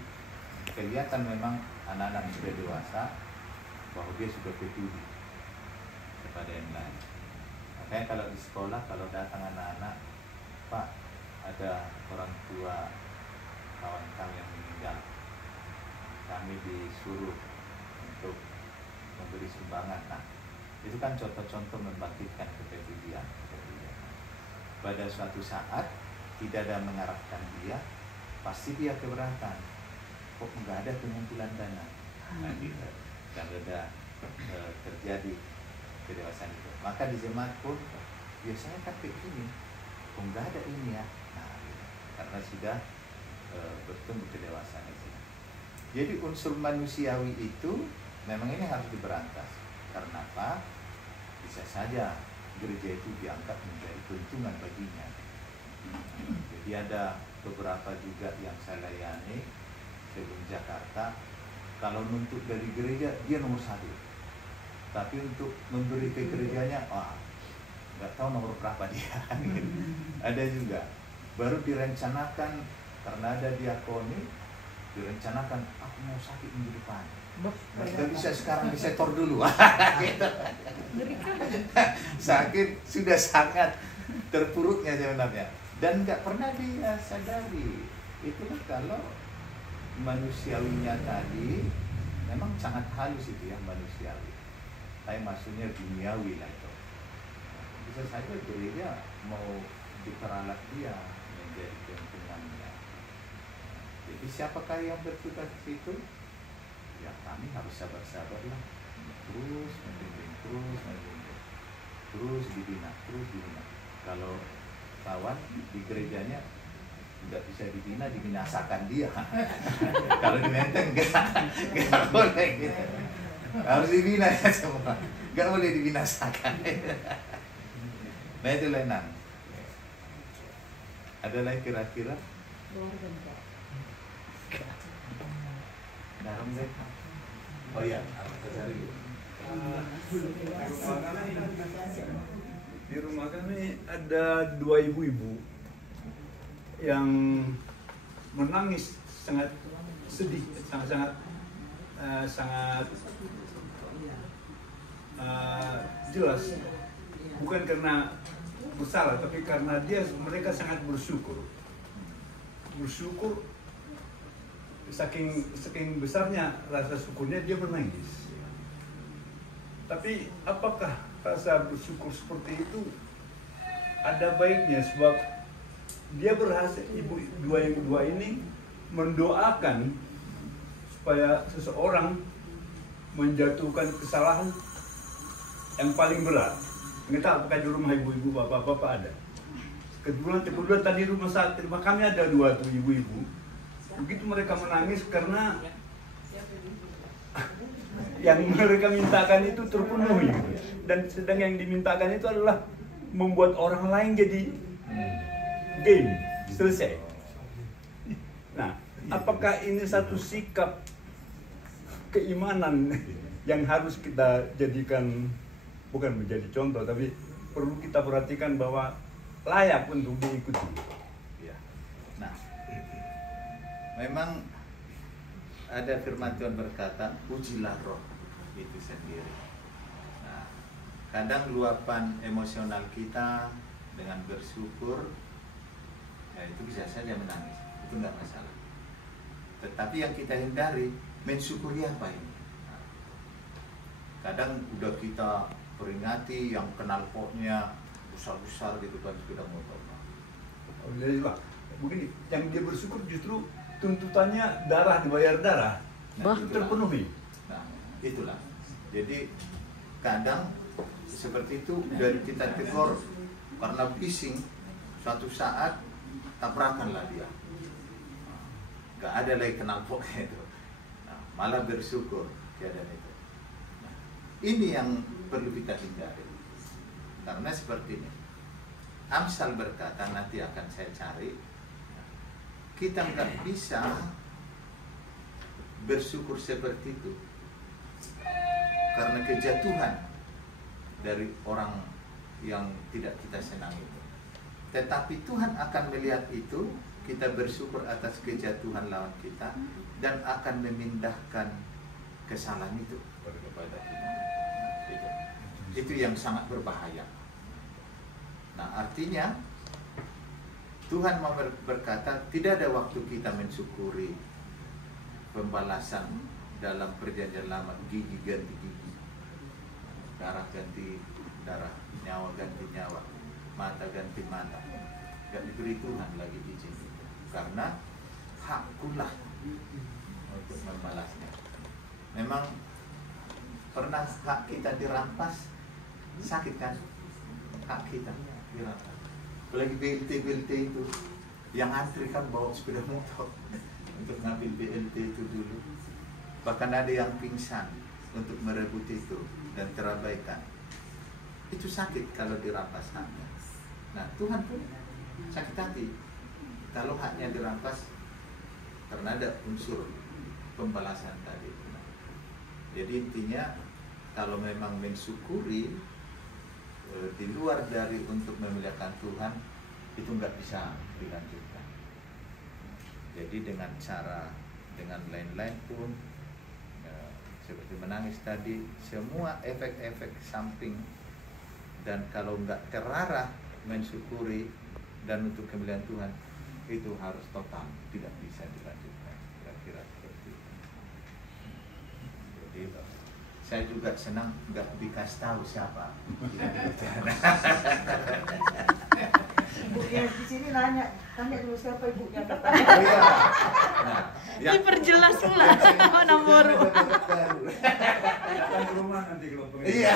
kelihatan memang anak-anak sudah dewasa bahwa dia sudah peduli kepada yang lain. Makanya kalau di sekolah, kalau datang anak-anak, Pak, ada orang tua kawan kami yang meninggal, kami disuruh untuk memberi sumbangan. Nah, itu kan contoh-contoh membangkitkan kepedulian. Pada suatu saat tidak ada mengarahkan dia, pasti dia keberatan. Kok nggak ada pengumpulan dana? Nah, gitu. Dan ada terjadi kedewasaan itu. Maka di jemaat pun biasanya kan begini, kok nggak ada ini ya? Nah, gitu. Karena sudah bertumbuh kedewasaan itu. Jadi unsur manusiawi itu memang ini harus diberantas. Karena apa? Bisa saja gereja itu dianggap menjadi keuntungan baginya. Jadi ada beberapa juga yang saya layani sebelum Jakarta, kalau nuntut dari gereja dia nomor 1, tapi untuk memberi ke gerejanya, nggak tahu nomor berapa dia. Ada juga baru direncanakan karena ada diakoni, direncanakan aku mau sakit minggu depan, nggak bisa sekarang, disetor dulu. Sakit sudah sangat terpuruknya sebenarnya dan nggak pernah disadari. Itulah kalau manusiawinya tadi memang sangat halus itu ya, manusiawi. Tapi maksudnya duniawi lah itu. Bisa saja gereja mau diperalat dia menjadi keuntungannya. Jadi siapakah yang bertugas di situ? Ya kami harus sabar-sabarlah, terus membimbing, terus dibina. Kalau kawan di gerejanya nggak bisa dibina, dibinasakan dia. Kalau di Menteng nggak boleh gitu. Harus dibina ya semua, nggak boleh dibinasakan. Nah itu Lenan. Ada lagi kira-kira? Dalam mereka. Oh iya, di rumah kami ada 2 ibu-ibu yang menangis sangat sedih, sangat jelas, bukan karena bersalah, tapi karena mereka sangat bersyukur saking besarnya rasa syukurnya dia menangis. Tapi apakah rasa bersyukur seperti itu ada baiknya, sebab dia berhasil, dua yang kedua ini mendoakan supaya seseorang menjatuhkan kesalahan yang paling berat. Nggak tahu apakah di rumah ibu-ibu bapak-bapak ada. Kebetulan tadi rumah kami ada 2 tuh ibu-ibu. Begitu mereka menangis karena yang mereka mintakan itu terpenuhi, dan sedang yang dimintakan itu adalah membuat orang lain jadi game selesai. Nah, apakah ini satu sikap keimanan yang harus kita jadikan, bukan menjadi contoh, tapi perlu kita perhatikan bahwa layak untuk diikuti. Ya. Nah, memang ada firman Tuhan berkata, pujilah roh itu sendiri. Nah, kadang luapan emosional kita dengan bersyukur, ya itu bisa saja menangis, itu nggak masalah. Tetapi yang kita hindari, mensyukuri apa ini? Nah, kadang udah kita peringati yang knalpotnya besar-besar gitu kan, sepeda motor. Oh, begini, yang dia bersyukur justru tuntutannya darah, dibayar darah, Nah, itu terpenuhi. Nah, itulah. Jadi kadang seperti itu dari kita tegur karena bising, suatu saat tabrakanlah dia. Gak ada lagi knalpotnya itu. Nah, malah bersyukur keadaan itu. Nah, ini yang perlu kita hindari. Karena seperti ini. Amsal berkata, nanti akan saya cari. Kita nggak bisa bersyukur seperti itu karena kejatuhan dari orang yang tidak kita senang itu. Tetapi Tuhan akan melihat itu, kita bersyukur atas kejatuhan lawan kita, dan akan memindahkan kesalahan itu kepada kita. Itu yang sangat berbahaya. Nah, artinya Tuhan mau berkata, tidak ada waktu kita mensyukuri pembalasan dalam perjanjian lama, gigi ganti gigi, darah ganti darah, nyawa ganti nyawa, mata ganti mata. Gak diberi Tuhan lagi izin, karena hakkulah untuk membalasnya. Memang pernah hak kita dirampas, sakit kan? Hak kita dirampas. Apalagi BLT itu, yang antri kan bawa sepeda motor untuk ngambil BLT itu dulu. Bahkan ada yang pingsan untuk merebut itu dan terabaikan. Itu sakit kalau dirampas haknya. Nah, Tuhan pun sakit hati kalau haknya dirampas, karena ada unsur pembalasan tadi. Nah, jadi intinya kalau memang mensyukuri di luar dari untuk memuliakan Tuhan, itu nggak bisa dilanjutkan. Jadi dengan cara, dengan lain-lain pun seperti menangis tadi, semua efek-efek samping, dan kalau nggak terarah mensyukuri dan untuk kemuliaan Tuhan, itu harus total, tidak bisa dilanjutkan. Kira-kira seperti itu. Jadi saya juga senang nggak dikasih tahu siapa. Ibunya di sini tanya dulu siapa ibunya kata. Oh iya. Nah, Diperjelas pula nomor. Datang ke rumah nanti kalau pengen. Iya.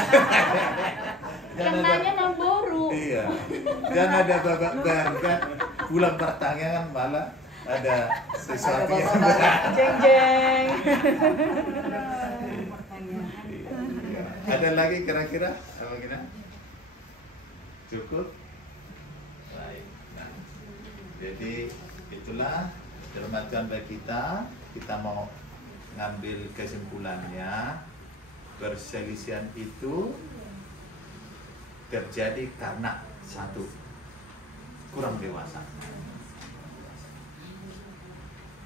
Yang nanya nomor. Iya. Dan ada babak baru kan. pulang bertanya kan malah ada sesuatu yang Jeng jeng. ada lagi kira-kira apa kira? Cukup? Baik. Nah, jadi itulah firman Tuhan bagi kita. Kita mau ngambil kesimpulannya, perselisihan itu terjadi karena satu, kurang dewasa.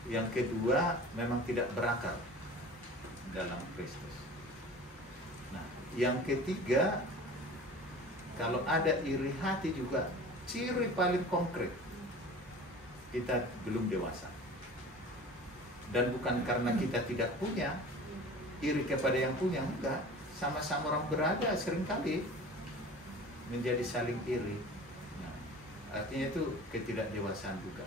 Yang kedua, memang tidak berakar dalam Kristus. Nah, yang ketiga, kalau ada iri hati juga, ciri paling konkret kita belum dewasa. Dan bukan karena kita tidak punya, iri kepada yang punya, enggak. Sama-sama orang berada seringkali menjadi saling iri. Nah, artinya itu ketidakdewasaan juga.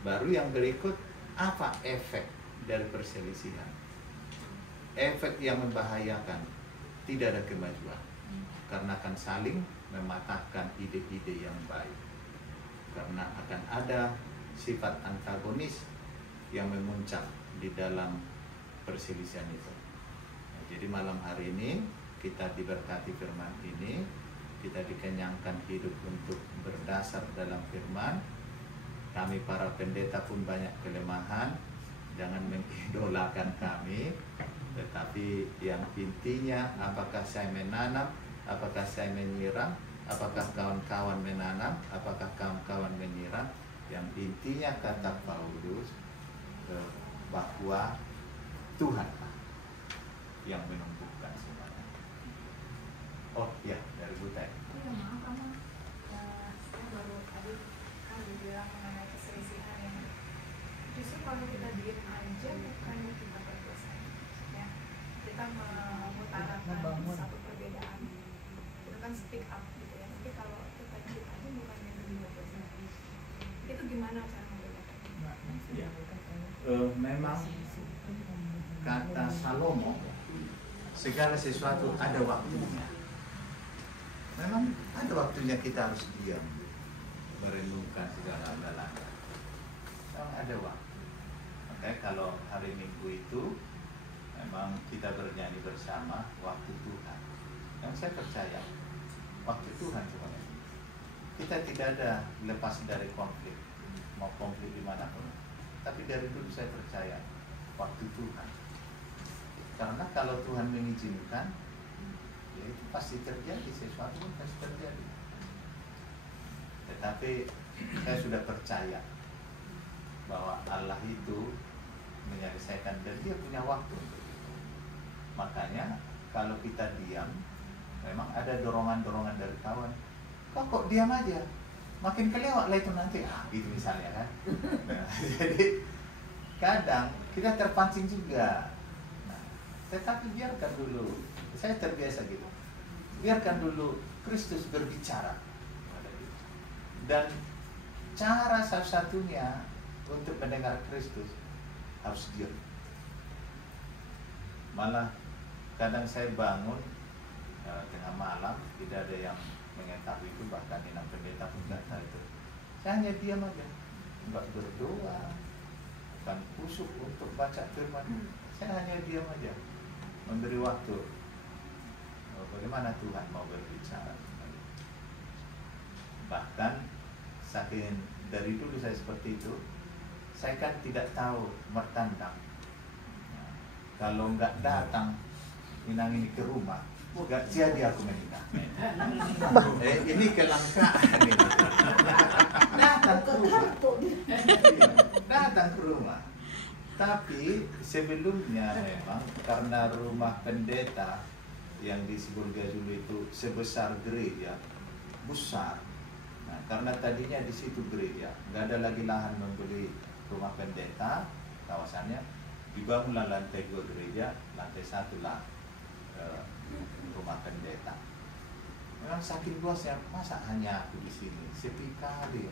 Baru yang berikut, apa efek dari perselisihan? Efek yang membahayakan, tidak ada kemajuan. Karena akan saling mematahkan ide-ide yang baik. Karena akan ada sifat antagonis yang memuncak di dalam perselisihan itu. Nah, jadi malam hari ini kita diberkati firman ini, kita dikenyangkan hidup untuk berdasar dalam firman. Kami para pendeta pun banyak kelemahan, jangan mengidolakan kami, tetapi yang intinya apakah saya menanam, apakah saya menyiram, apakah kawan-kawan menanam, apakah kawan-kawan menyiram, yang intinya kata Paulus bahwa Tuhan yang menumbuhkan semuanya. Oh iya, dari Butai. Iya, maaf kamu. Saya baru tadi kan bilang mengenai keselisihan yang justru kalau kita diem aja bukannya kita berdosa, ya kita mengutarakan satu perbedaan, itu kan speak up gitu ya. Tapi kalau kita diem aja bukannya berbuat dosa. Itu gimana cara membedakannya? Ya. Memang kata Salomo, segala sesuatu ada waktunya. Memang ada waktunya kita harus diam, merenungkan segala langkah. Memang ada waktu. Makanya kalau hari Minggu itu memang kita bernyanyi bersama waktu Tuhan. Yang saya percaya waktu Tuhan sebenarnya. Kita tidak ada lepas dari konflik, mau konflik dimanapun. Tapi dari dulu saya percaya waktu Tuhan. Karena kalau Tuhan mengizinkan, ya itu pasti terjadi, sesuatu pun pasti terjadi. Tetapi saya sudah percaya bahwa Allah itu menyelesaikan dan Dia punya waktu untuk itu. Makanya kalau kita diam, memang ada dorongan-dorongan dari kawan. Kok diam aja? Makin kelewat lah itu nanti, gitu misalnya kan. Nah, jadi kadang kita terpancing juga. Nah, tetapi biarkan dulu, saya terbiasa gitu. Biarkan dulu Kristus berbicara. Dan cara satu-satunya untuk mendengar Kristus harus diam. Malah kadang saya bangun tengah malam, tidak ada yang mengetahui itu, bahkan inang pendeta pun nggak tahu itu. Saya hanya diam aja, nggak berdoa, bukan kusuk untuk baca firman. Saya hanya diam aja, memberi waktu. Bagaimana Tuhan mau berbicara? Bahkan saking dari dulu saya seperti itu, saya kan tidak tahu mertandang. Nah, kalau nggak datang inang ini ke rumah, nggak jadi aku menikah. Ini kelangkaan ini. Datang ke rumah. Datang ke rumah. Tapi sebelumnya memang karena rumah pendeta yang di Sibolga dulu itu sebesar gereja, besar. Nah, karena tadinya di situ gereja, nggak ada lagi lahan membeli rumah pendeta, kawasannya dibangunlah lantai 2 gereja, lantai 1 lah rumah pendeta. Memang saking luasnya, masa hanya aku di sini, sepi kali.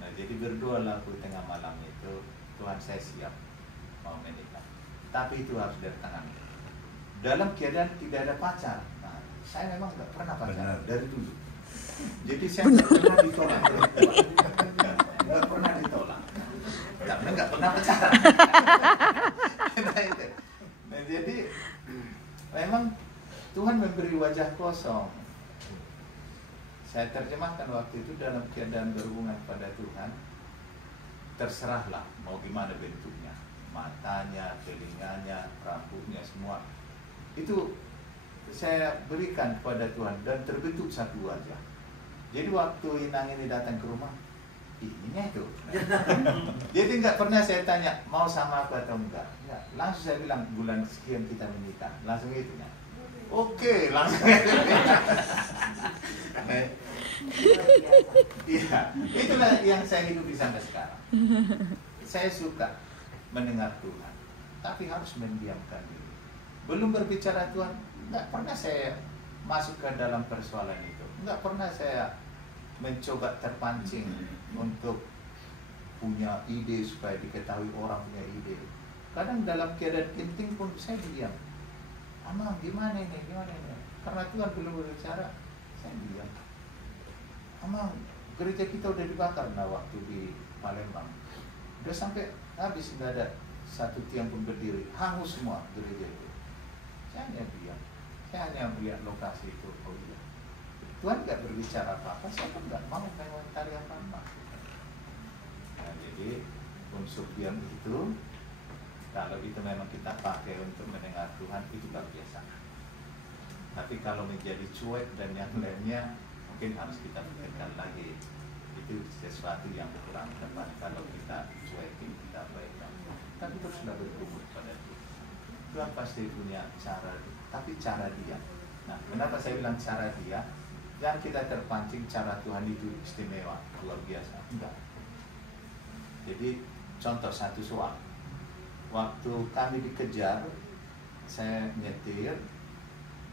Nah, jadi berdoalah aku tengah malam itu, Tuhan saya siap mau menikah. Tapi itu harus dari tangan. Dalam keadaan tidak ada pacar. Nah, saya memang nggak pernah pacaran dari dulu. Jadi Jadi saya nggak pernah ditolak. Nggak pernah ditolak. Karena nggak pernah pacaran. Nah, jadi memang Tuhan memberi wajah kosong. Saya terjemahkan waktu itu dalam keadaan berhubungan pada Tuhan. Terserahlah mau gimana bentuknya, matanya, telinganya, rambutnya, semua itu saya berikan kepada Tuhan dan terbentuk satu wajah. Jadi waktu Inang ini datang ke rumah, ininya itu. Jadi nggak pernah saya tanya mau sama aku atau enggak. Langsung saya bilang bulan sekian kita menikah, langsung itu ya. Oke, langsung. Iya, itulah yang saya hidupi sampai sekarang. Saya suka mendengar Tuhan, tapi harus mendiamkan diri. Belum berbicara Tuhan, nggak pernah saya masuk ke dalam persoalan itu. Nggak pernah saya mencoba terpancing untuk punya ide supaya diketahui orang punya ide. Kadang dalam keadaan genting pun saya diam. Amang, gimana ini? Karena Tuhan belum berbicara, saya diam. Amang, gereja kita udah dibakar waktu di Palembang. Udah sampai habis, nggak ada satu tiang pun berdiri, hangus semua gereja itu. Saya hanya diam. Saya hanya melihat lokasi itu. Oh iya. Tuhan nggak berbicara apa-apa, saya pun nggak mau komentari apa-apa. Nah, jadi unsur diam itu, kalau itu memang kita pakai untuk mendengar Tuhan, itu luar biasa. Tapi kalau menjadi cuek dan yang lainnya, mungkin harus kita pikirkan lagi. Itu sesuatu yang kurang tepat kalau kita cuekin, kita baikkan. Tapi teruslah bergumul pada Tuhan. Tuhan pasti punya cara, tapi cara dia. Nah, kenapa saya bilang cara dia? Jangan kita terpancing cara Tuhan itu istimewa, luar biasa. Enggak. Jadi contoh satu soal. Waktu kami dikejar, saya nyetir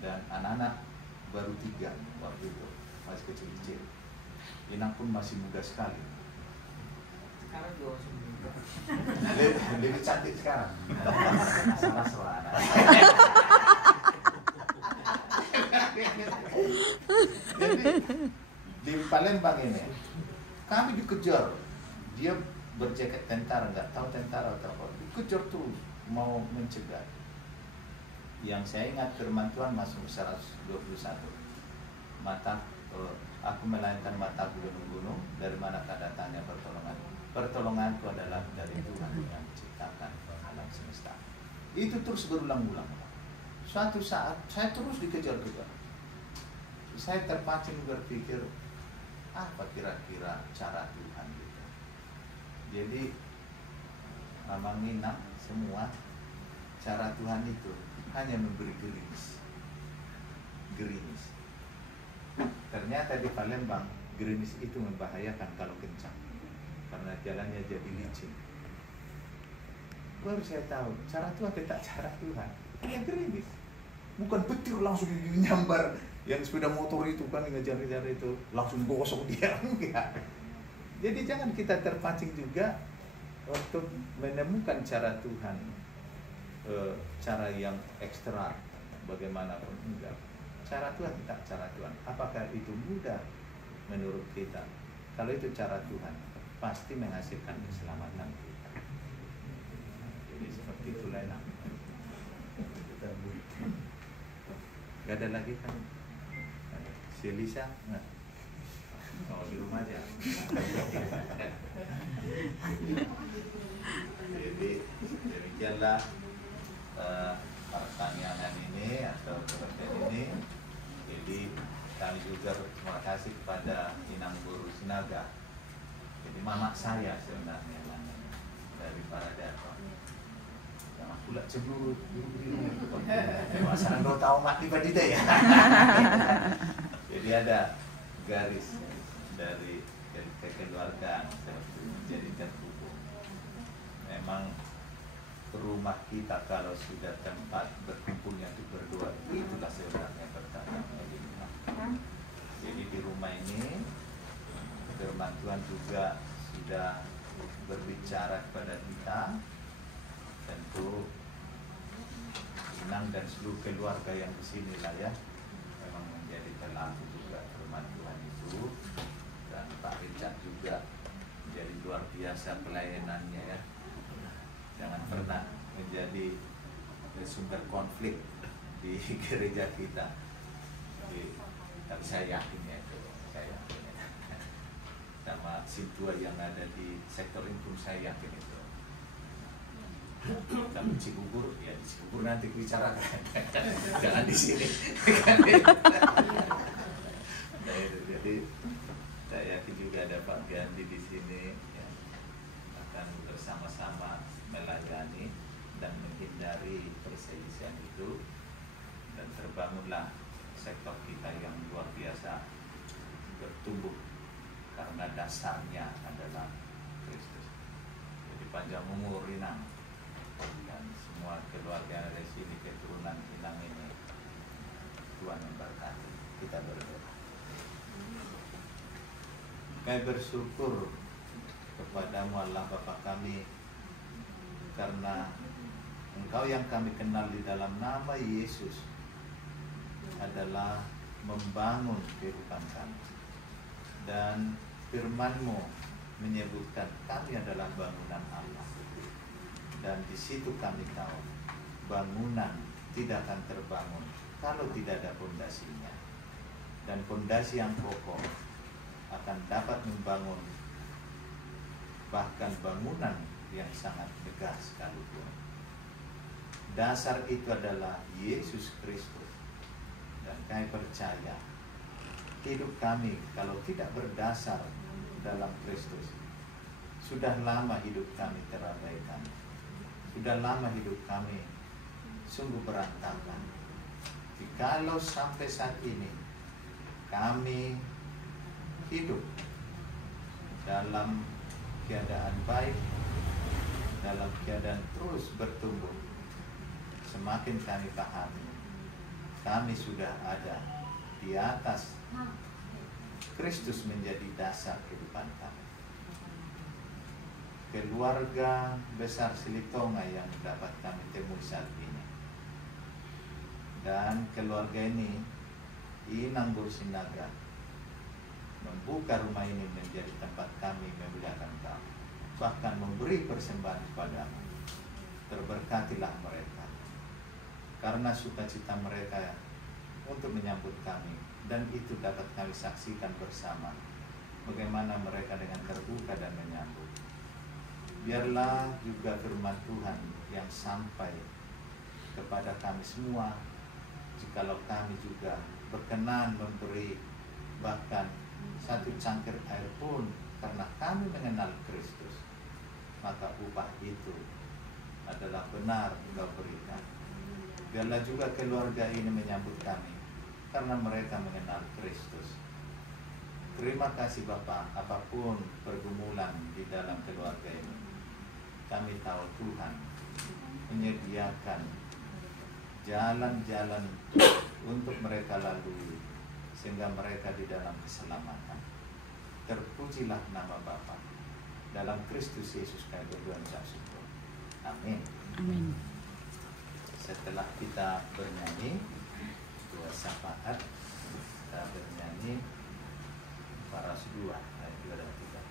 dan anak-anak baru 3 waktu itu, masih kecil-kecil. Inang pun masih muda sekali. Sekarang juga masih muda. Lebih cantik sekarang. Salah anak. Jadi di Palembang ini kami dikejar. Dia berjaket tentara, nggak tahu tentara atau apa. Dikejar terus mau mencegah. Yang saya ingat firman Tuhan masuk 121. Aku melainkan mata gunung-gunung, dari manakah datangnya pertolongan? Pertolonganku adalah dari Tuhan yang menciptakan alam semesta. Itu terus berulang-ulang. Suatu saat saya terus dikejar-kejar. Saya terpancing berpikir, apa kira-kira cara Tuhan gitu. Jadi Mamang Nina semua cara Tuhan itu hanya memberi gerimis. Ternyata di Palembang gerimis itu membahayakan kalau kencang karena jalannya jadi licin. Baru saya tahu cara Tuhan tidak cara Tuhan, hanya gerimis. Bukan petir langsung nyambar yang sepeda motor itu kan ngejar-ngejar itu langsung gosok dia, enggak. Jadi jangan kita terpancing juga untuk menemukan cara Tuhan, cara yang ekstra bagaimanapun, enggak. Cara Tuhan tidak cara Tuhan. Apakah itu mudah menurut kita? Kalau itu cara Tuhan, pasti menghasilkan keselamatan kita. Jadi seperti itu Lena. Gak ada lagi kan? Si Lisa? Nah. Oh, di rumah aja. Jadi demikianlah pertanyaan ini atau pertanyaan ini. Jadi kami juga berterima kasih kepada Inang Guru Sinaga. Jadi mama saya sebenarnya dari para dato. Yang aku lah cemburu masalah 2 tahun mati badida ya. Jadi ada garis dari kekeluargaan seperti menjadikan hukum. Memang rumah kita kalau sudah tempat berkumpulnya untuk berdoa, itulah sebenarnya pertanyaan. Jadi di rumah ini firman Tuhan juga sudah berbicara kepada kita. Tentu Inang dan seluruh keluarga yang di sini lah ya, memang menjadi pelaku juga firman Tuhan itu. masa pelayanannya ya. Jangan pernah menjadi sumber konflik di gereja kita. Tapi saya yakin ya itu, saya yakin ya. Sama situa yang ada di sektor ini pun saya yakin itu. Tapi Cibubur, ya di Cibubur nanti bicarakan, jangan di sini. Nah, jadi saya yakin juga ada Pak Gandhi di sini ya, akan bersama-sama melayani dan menghindari perselisihan itu, dan terbangunlah sektor kita yang luar biasa bertumbuh karena dasarnya adalah Kristus. Jadi panjang umur Inang dan semua keluarga yang ada di sini, keturunan Inang ini, Tuhan memberkati. Kita berdoa. Kami bersyukur kepadamu Allah Bapa kami, karena Engkau yang kami kenal di dalam nama Yesus adalah membangun kehidupan kami. Dan firman-Mu menyebutkan kami adalah bangunan Allah. Dan di situ kami tahu bangunan tidak akan terbangun kalau tidak ada fondasinya. Dan fondasi yang kokoh akan dapat membangun bahkan bangunan yang sangat megah sekalipun. Dasar itu adalah Yesus Kristus. Dan kami percaya hidup kami kalau tidak berdasar dalam Kristus, sudah lama hidup kami terabaikan. Sudah lama hidup kami sungguh berantakan. Jikalau sampai saat ini kami hidup dalam keadaan baik, dalam keadaan terus bertumbuh, semakin kami pahami kami sudah ada di atas Kristus menjadi dasar kehidupan kami. Keluarga besar Silitonga yang dapat kami temui saat ini, dan keluarga ini Inang Bursinaga membuka rumah ini menjadi tempat kami memuliakan Kau, bahkan memberi persembahan kepadamu. Terberkatilah mereka karena sukacita mereka untuk menyambut kami, dan itu dapat kami saksikan bersama bagaimana mereka dengan terbuka dan menyambut. Biarlah juga firman Tuhan yang sampai kepada kami semua, jikalau kami juga berkenan memberi bahkan satu cangkir air pun karena kami mengenal Kristus, maka upah itu adalah benar Engkau berikan. Biarlah juga keluarga ini menyambut kami karena mereka mengenal Kristus. Terima kasih Bapa, apapun pergumulan di dalam keluarga ini, kami tahu Tuhan menyediakan jalan-jalan untuk mereka lalui, sehingga mereka di dalam keselamatan. Terpujilah nama Bapa. Dalam Kristus Yesus kami berdoa dan syukur. Amin. Amin. Setelah kita bernyanyi dua syafaat, kita bernyanyi Paras 2 ayat 2 dan 3.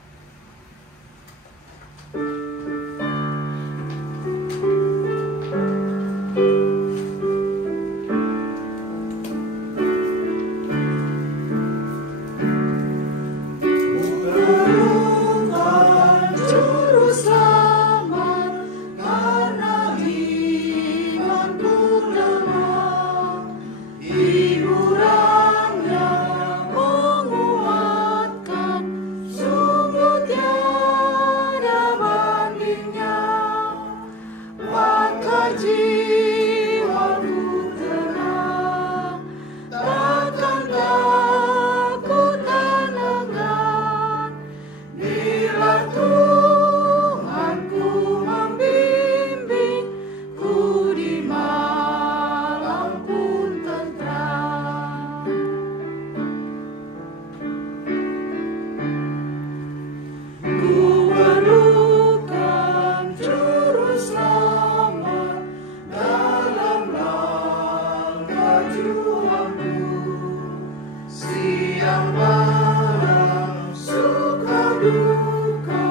Siang malam suka duka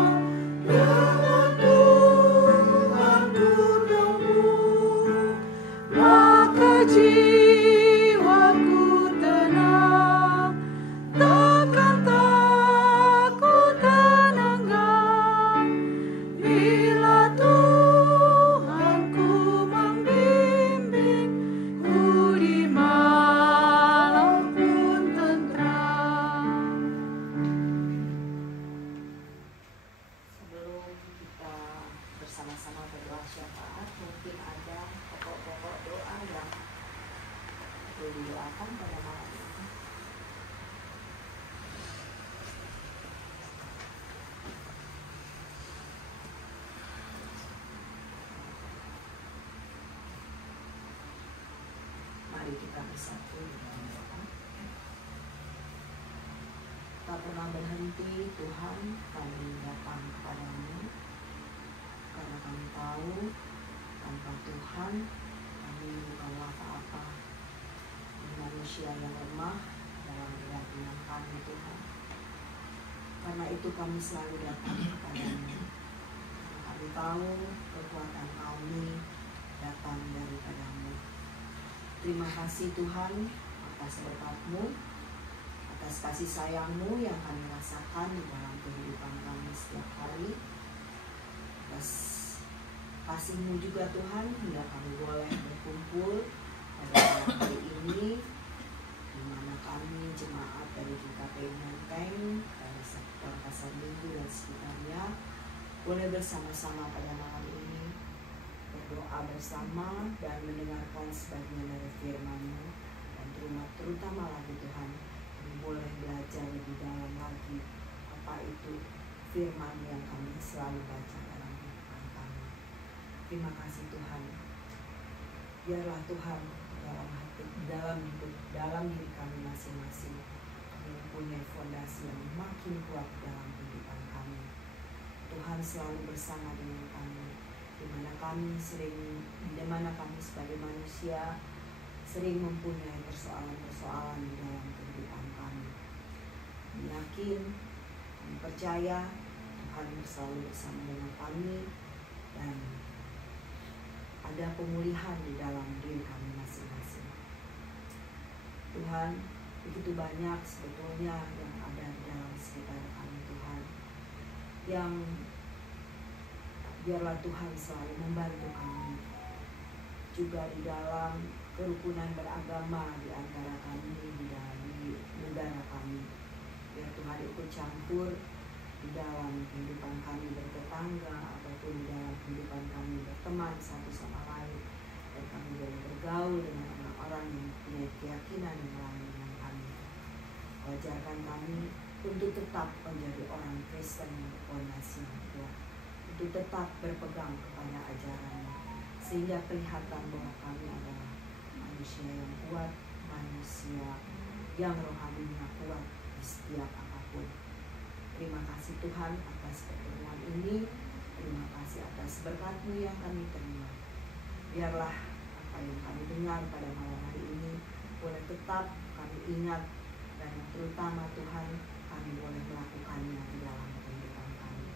bersatu dengan doa. Tak pernah berhenti Tuhan kami datang kepadamu, karena kami tahu tanpa Tuhan kami bukanlah apa-apa. Manusia yang lemah dalam keyakinan kami Tuhan. Karena itu kami selalu datang kepadamu. Kami tahu kekuatan kami datang daripadamu. Terima kasih Tuhan atas berkat-Mu, atas kasih sayang-Mu yang kami rasakan di dalam kehidupan kami setiap hari. Atas kasih-Mu juga Tuhan hingga kami boleh berkumpul pada hari ini, di mana kami jemaat dari GKP Menteng, dari sektor Pasar Minggu dan sekitarnya boleh bersama-sama pada malam ini berdoa bersama dan mendengarkan sebagian dari firman-Mu, dan terutama lagi Tuhan kami boleh belajar lebih dalam lagi apa itu firman yang kami selalu baca dalam kehidupan kami. Terima kasih Tuhan. Biarlah Tuhan dalam diri kami masing-masing kami mempunyai fondasi yang makin kuat dalam kehidupan kami. Tuhan selalu bersama dengan kami, di mana kami sebagai manusia sering mempunyai persoalan-persoalan di dalam kehidupan kami. Yakin, kami percaya Tuhan selalu bersama dengan kami, dan ada pemulihan di dalam diri kami masing-masing. Tuhan, begitu banyak sebetulnya yang ada di dalam sekitar kami Tuhan, yang biarlah Tuhan selalu membantu kami juga di dalam kerukunan beragama di antara kami di negara kami. Biar Tuhan ikut campur di dalam kehidupan kami bertetangga ataupun di dalam kehidupan kami berteman satu sama lain, dan kami boleh bergaul dengan orang-orang yang punya keyakinan yang lain dengan kami. Ajarkan kami untuk tetap menjadi orang Kristen yang berfondasi yang kuat, untuk tetap berpegang kepada ajaran-Nya, sehingga kelihatan bahwa kami adalah manusia yang kuat, manusia yang rohaninya kuat di setiap apapun. Terima kasih Tuhan atas pertemuan ini. Terima kasih atas berkat-Mu yang kami terima. Biarlah apa yang kami dengar pada malam hari ini boleh tetap kami ingat, dan yang terutama Tuhan kami boleh melakukannya di dalam kehidupan kami.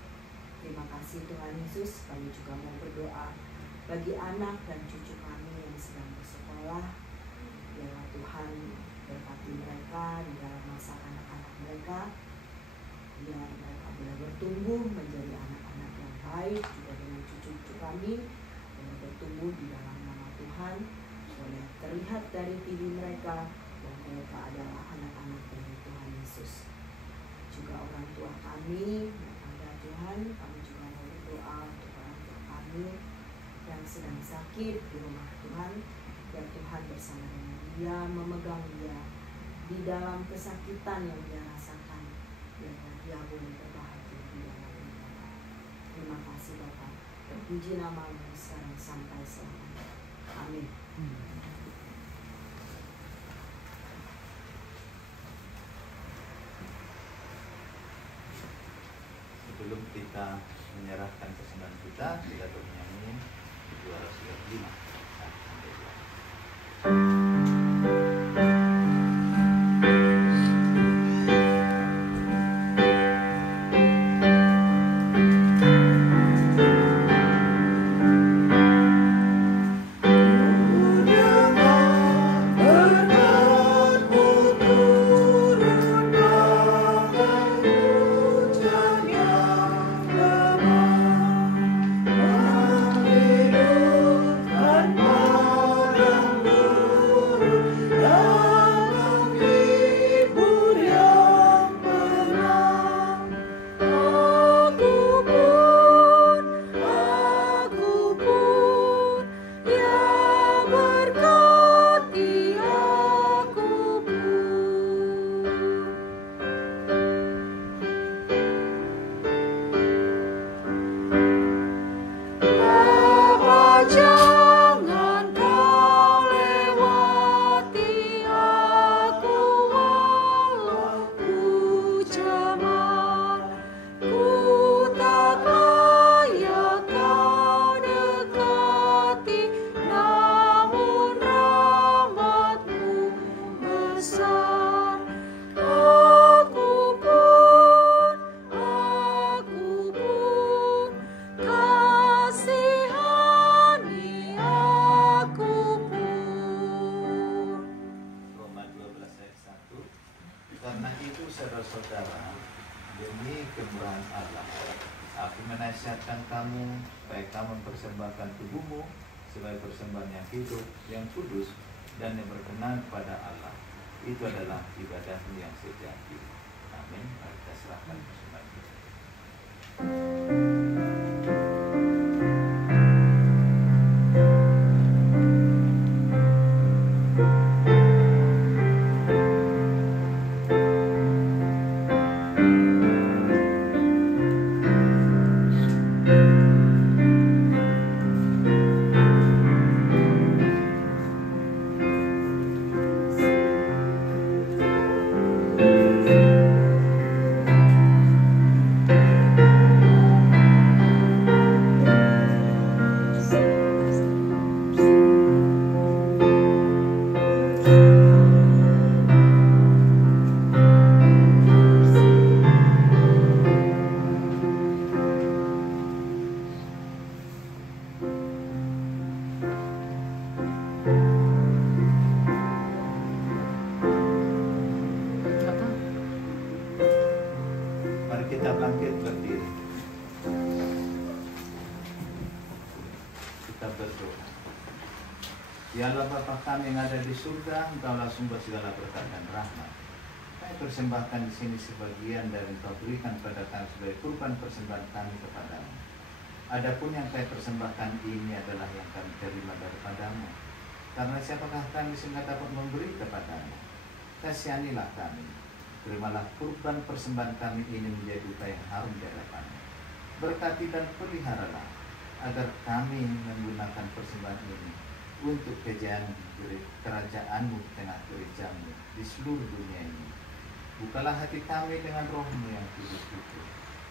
Terima kasih Tuhan Yesus. Kami juga mau berdoa bagi anak dan cucu kami yang sedang bersekolah. Biarlah Tuhan berkati mereka di dalam masa anak-anak mereka. Biar mereka boleh bertumbuh menjadi anak-anak yang baik, juga dengan cucu-cucu kami boleh bertumbuh di dalam nama Tuhan, boleh terlihat dari diri mereka bahwa mereka adalah anak-anak dari Tuhan Yesus. Juga orang tua kami yang ada Tuhan, kami juga mau berdoa untuk orang tua kami yang sedang sakit di rumah Tuhan. Biar Tuhan bersama dengan dia, memegang dia di dalam kesakitan yang dia rasakan. Biarlah dia boleh berbahagia di dalam Tuhan. Terima kasih Bapa. Terpuji nama-Mu sekarang sampai selamanya. Amin. Sebelum kita menyerahkan kesenangan kita bernyanyi 205. Hidupkan kemurahan Allah. Aku menasihatkan kamu supaya kamu mempersembahkan tubuhmu sebagai persembahan yang hidup, yang kudus, dan yang berkenan kepada Allah. Itu adalah ibadahmu yang sejati. Amin. Mari kita serahkan persembahan kita. Mari kita bangkit berdiri. Kita berdoa. Ya Allah Bapa kami yang ada di surga, Engkaulah sumber segala berkat dan rahmat. Kami persembahkan di sini sebagian dari Engkau berikan kepada kami sebagai kurban persembahan kami kepadamu. Adapun yang kami persembahkan ini adalah yang kami terima daripadamu. Karena siapakah kami sehingga dapat memberi kepadamu? Kasihanilah kami. Terimalah kurban persembahan kami ini menjadi upaya yang harum di hadapan-Mu. Berkati dan peliharalah agar kami menggunakan persembahan ini untuk kejayaan kerajaan-Mu di tengah gereja-Mu di seluruh dunia ini. Bukalah hati kami dengan roh-Mu yang kudus itu,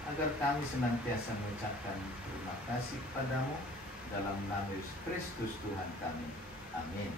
agar kami senantiasa mengucapkan terima kasih kepadamu dalam nama Yesus Kristus Tuhan kami. Amin.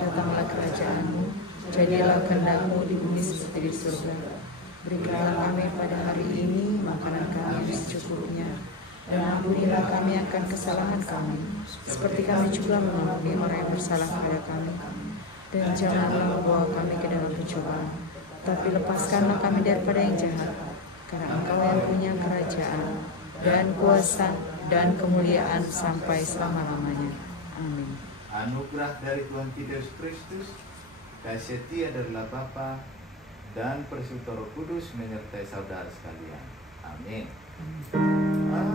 Datanglah kerajaan-Mu, jadilah kehendak-Mu di bumi seperti di surga. Berikanlah kami pada hari ini makanan kami yang secukupnya, dan ampunilah kami akan kesalahan kami, seperti kami juga mengampuni orang yang bersalah kepada kami. Dan janganlah membawa kami ke dalam pencobaan, tapi lepaskanlah kami daripada yang jahat, karena Engkau yang punya kerajaan, dan kuasa, dan kemuliaan sampai selama-lamanya. Amin. Anugerah dari Tuhan kita Yesus Kristus, kasih setia dari Allah Bapa dan persekutuan Roh Kudus menyertai saudara sekalian. Amin. Silakan.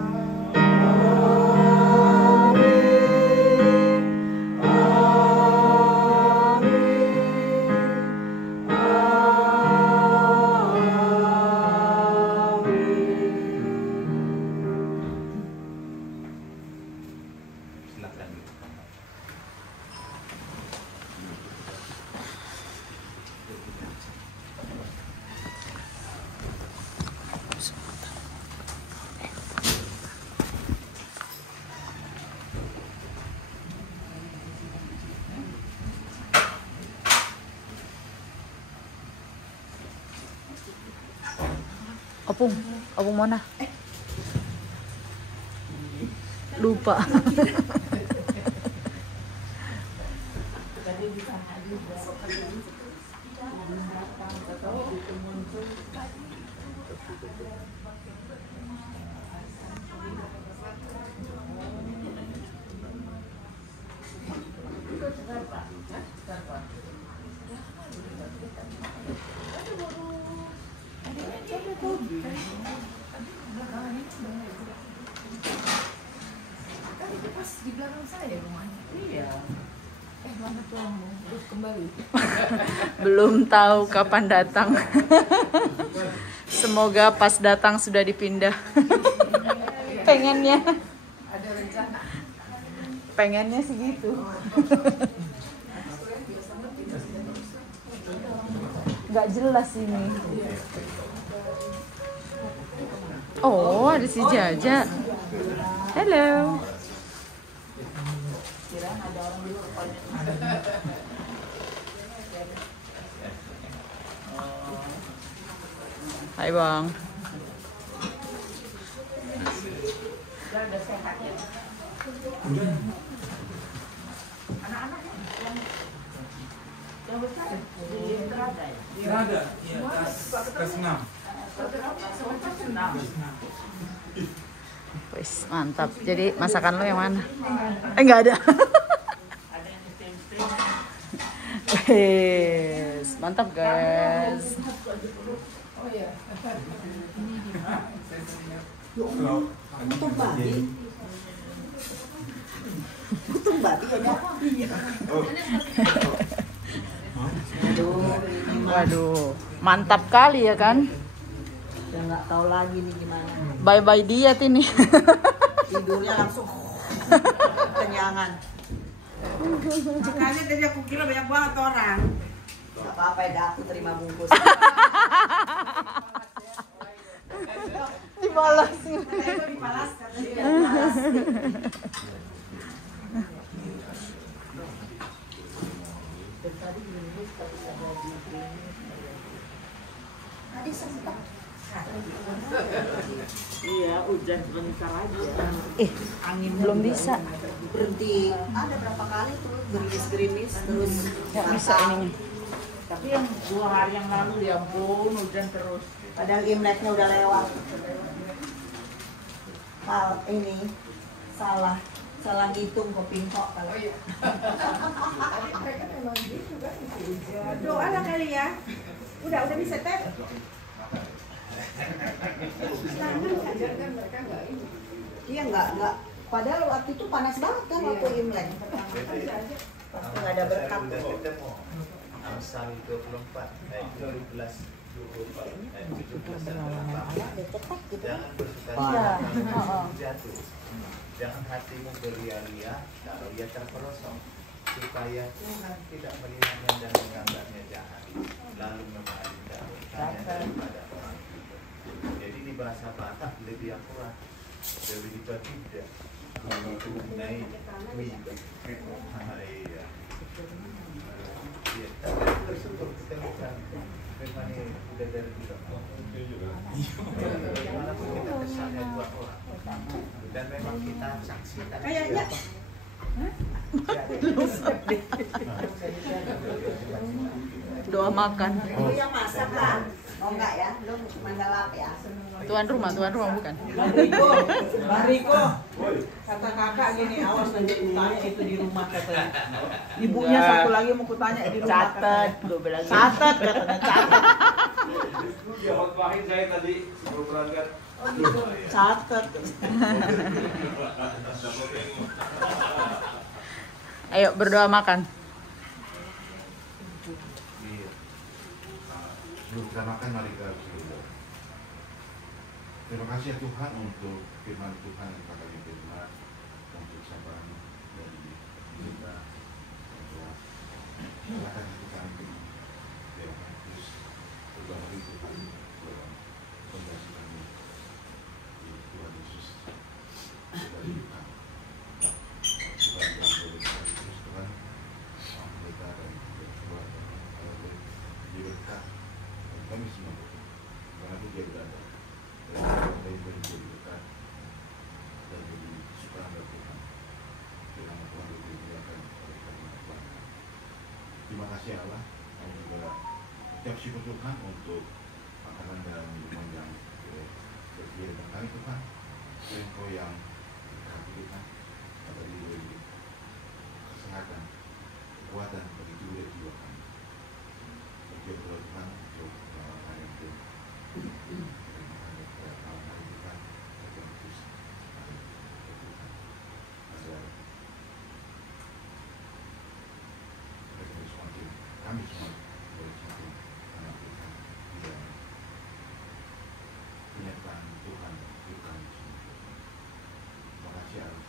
Opung mana? Lupa. Di belakang saya rumahnya. Iya. Mana tuamu? Terus kembali. Belum tahu kapan datang. Semoga pas datang sudah dipindah. Pengennya. Ada rencana. Pengennya sih gitu. Nggak jelas ini. Oh, ada si Jaja. Hello. Hai Bang. Udah sehat ya. Anak-anaknya yang besar berada ya? Berada, iya, kelas 6. Wis, mantap. Jadi masakan lo yang mana? Enggak ada. Wis, mantap guys. Oh iya. Untuk babi. Untuk babi ada. Waduh, mantap kali ya kan? Udah nggak tahu lagi nih gimana. Bye-bye diet ini. Tidurnya langsung kenyangan. Makanya tadi aku kira banyak banget orang. Gak apa-apa ya, aku terima bungkus. Dibalas. Dibalas katanya. Tadi sempat. Iya, hujan sebentar aja. Angin belum bisa. Berhenti. Ada berapa kali tuh gerimis-gerimis terus. Nggak bisa ininya. Tapi yang 2 hari yang lalu ya ampun hujan terus. Padahal Imleknya udah lewat. Ini salah ngitung kopingkok kalau. Oh iya. Doa lah kali ya. Udah bisa teh. Iya nggak. Padahal waktu itu panas banget kan waktu Imlek. Waktu nggak ada berkat. Udah ketemu. Amsal 24 ayat 17. Jangan bersuka kalau jatuh. Jangan hatimu beria-ria kalau ia terperosok, supaya Tuhan tidak melihatnya dan menganggapnya jahat, lalu memalingkan murkanya daripada orang itu. Jadi di bahasa Batak lebih akurat, lebih tidak mengenai iya. Iya, tapi bersyukur kita bukan memang udah dari kita. Walaupun kita kesannya 2 orang, dan memang kita saksikan. Kayaknya. Doa makan. Itu yang masak lah. Oh enggak ya, lu mandalap ya. Tuan rumah bukan. Bang Riko, kata kakak gini, awas nanti kutanya itu di rumah katanya. Ibunya satu lagi mau kutanya di rumah. Catat, gue bilang. Catat katanya, catat. Dia khotbahin saya tadi sebelum berangkat. Catat. Ayo berdoa makan. Iya. Sebelum kita makan, mari kita berdoa. Terima kasih ya Tuhan untuk firman Tuhan yang kita kali terima, untuk sabar dari kita, bahwa silakan kita ambil Dewa Kristus berdoa itu Tuhan dalam fondasi kami di Tuhan Yesus dari kita. Tuhan yang boleh Kristus Tuhan, kita dan Tuhan yang boleh diberkat kami semua, karena itu dia berada. terima kasih Allah, kami juga ucap syukur Tuhan untuk makanan dan minuman yang disediakan kami Tuhan. Engkau yang berkati Tuhan, pada diri kesehatan, kekuatan bagi jiwa kami. Berdoa kepada Tuhan untuk hari itu. Kami semua boleh semakin anak Tuhan tidak penyertaan Tuhan Tuhan semua. Terima kasih Allah.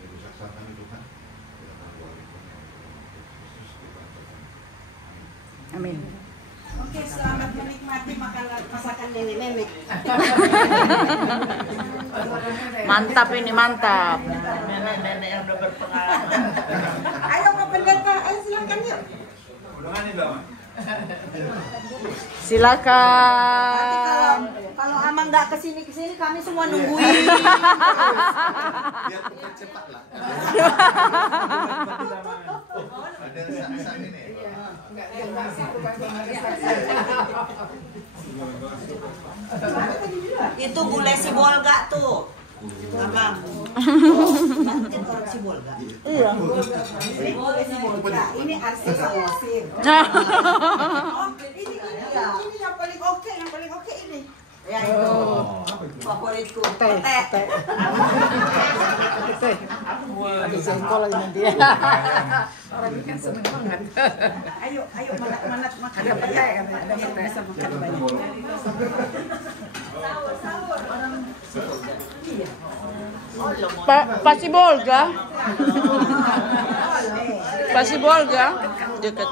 Ibu saksar kami Tuhan. Kita tahu wali Tuhan yang Yesus Tuhan Tuhan. Amin. Amin. Oke, selamat menikmati masakan nenek-nenek. Mantap ini, mantap. Nenek-nenek yang udah berpengalaman. Ayo Pak Pendeta, ayo silakan yuk. Silakan. Nanti kalau Amang nggak kesini kami semua nungguin. Biar cepat lah. Ada saksi nih. Itu gulai si Bolga tuh. Abang. Nanti orang si Bolga. Iya. Gulai si Bolga. Ini arsis Osim. Oh, ini yang paling oke ini. Ya itu. Favoritku. Teh. Ada jengkol lagi nanti ya. Orang ini kan seneng banget. Ayo manat makan. Ada pete kan, ada pete. Bisa makan banyak. Sahur. Iya. Pak Sibolga. Pak Sibolga deket.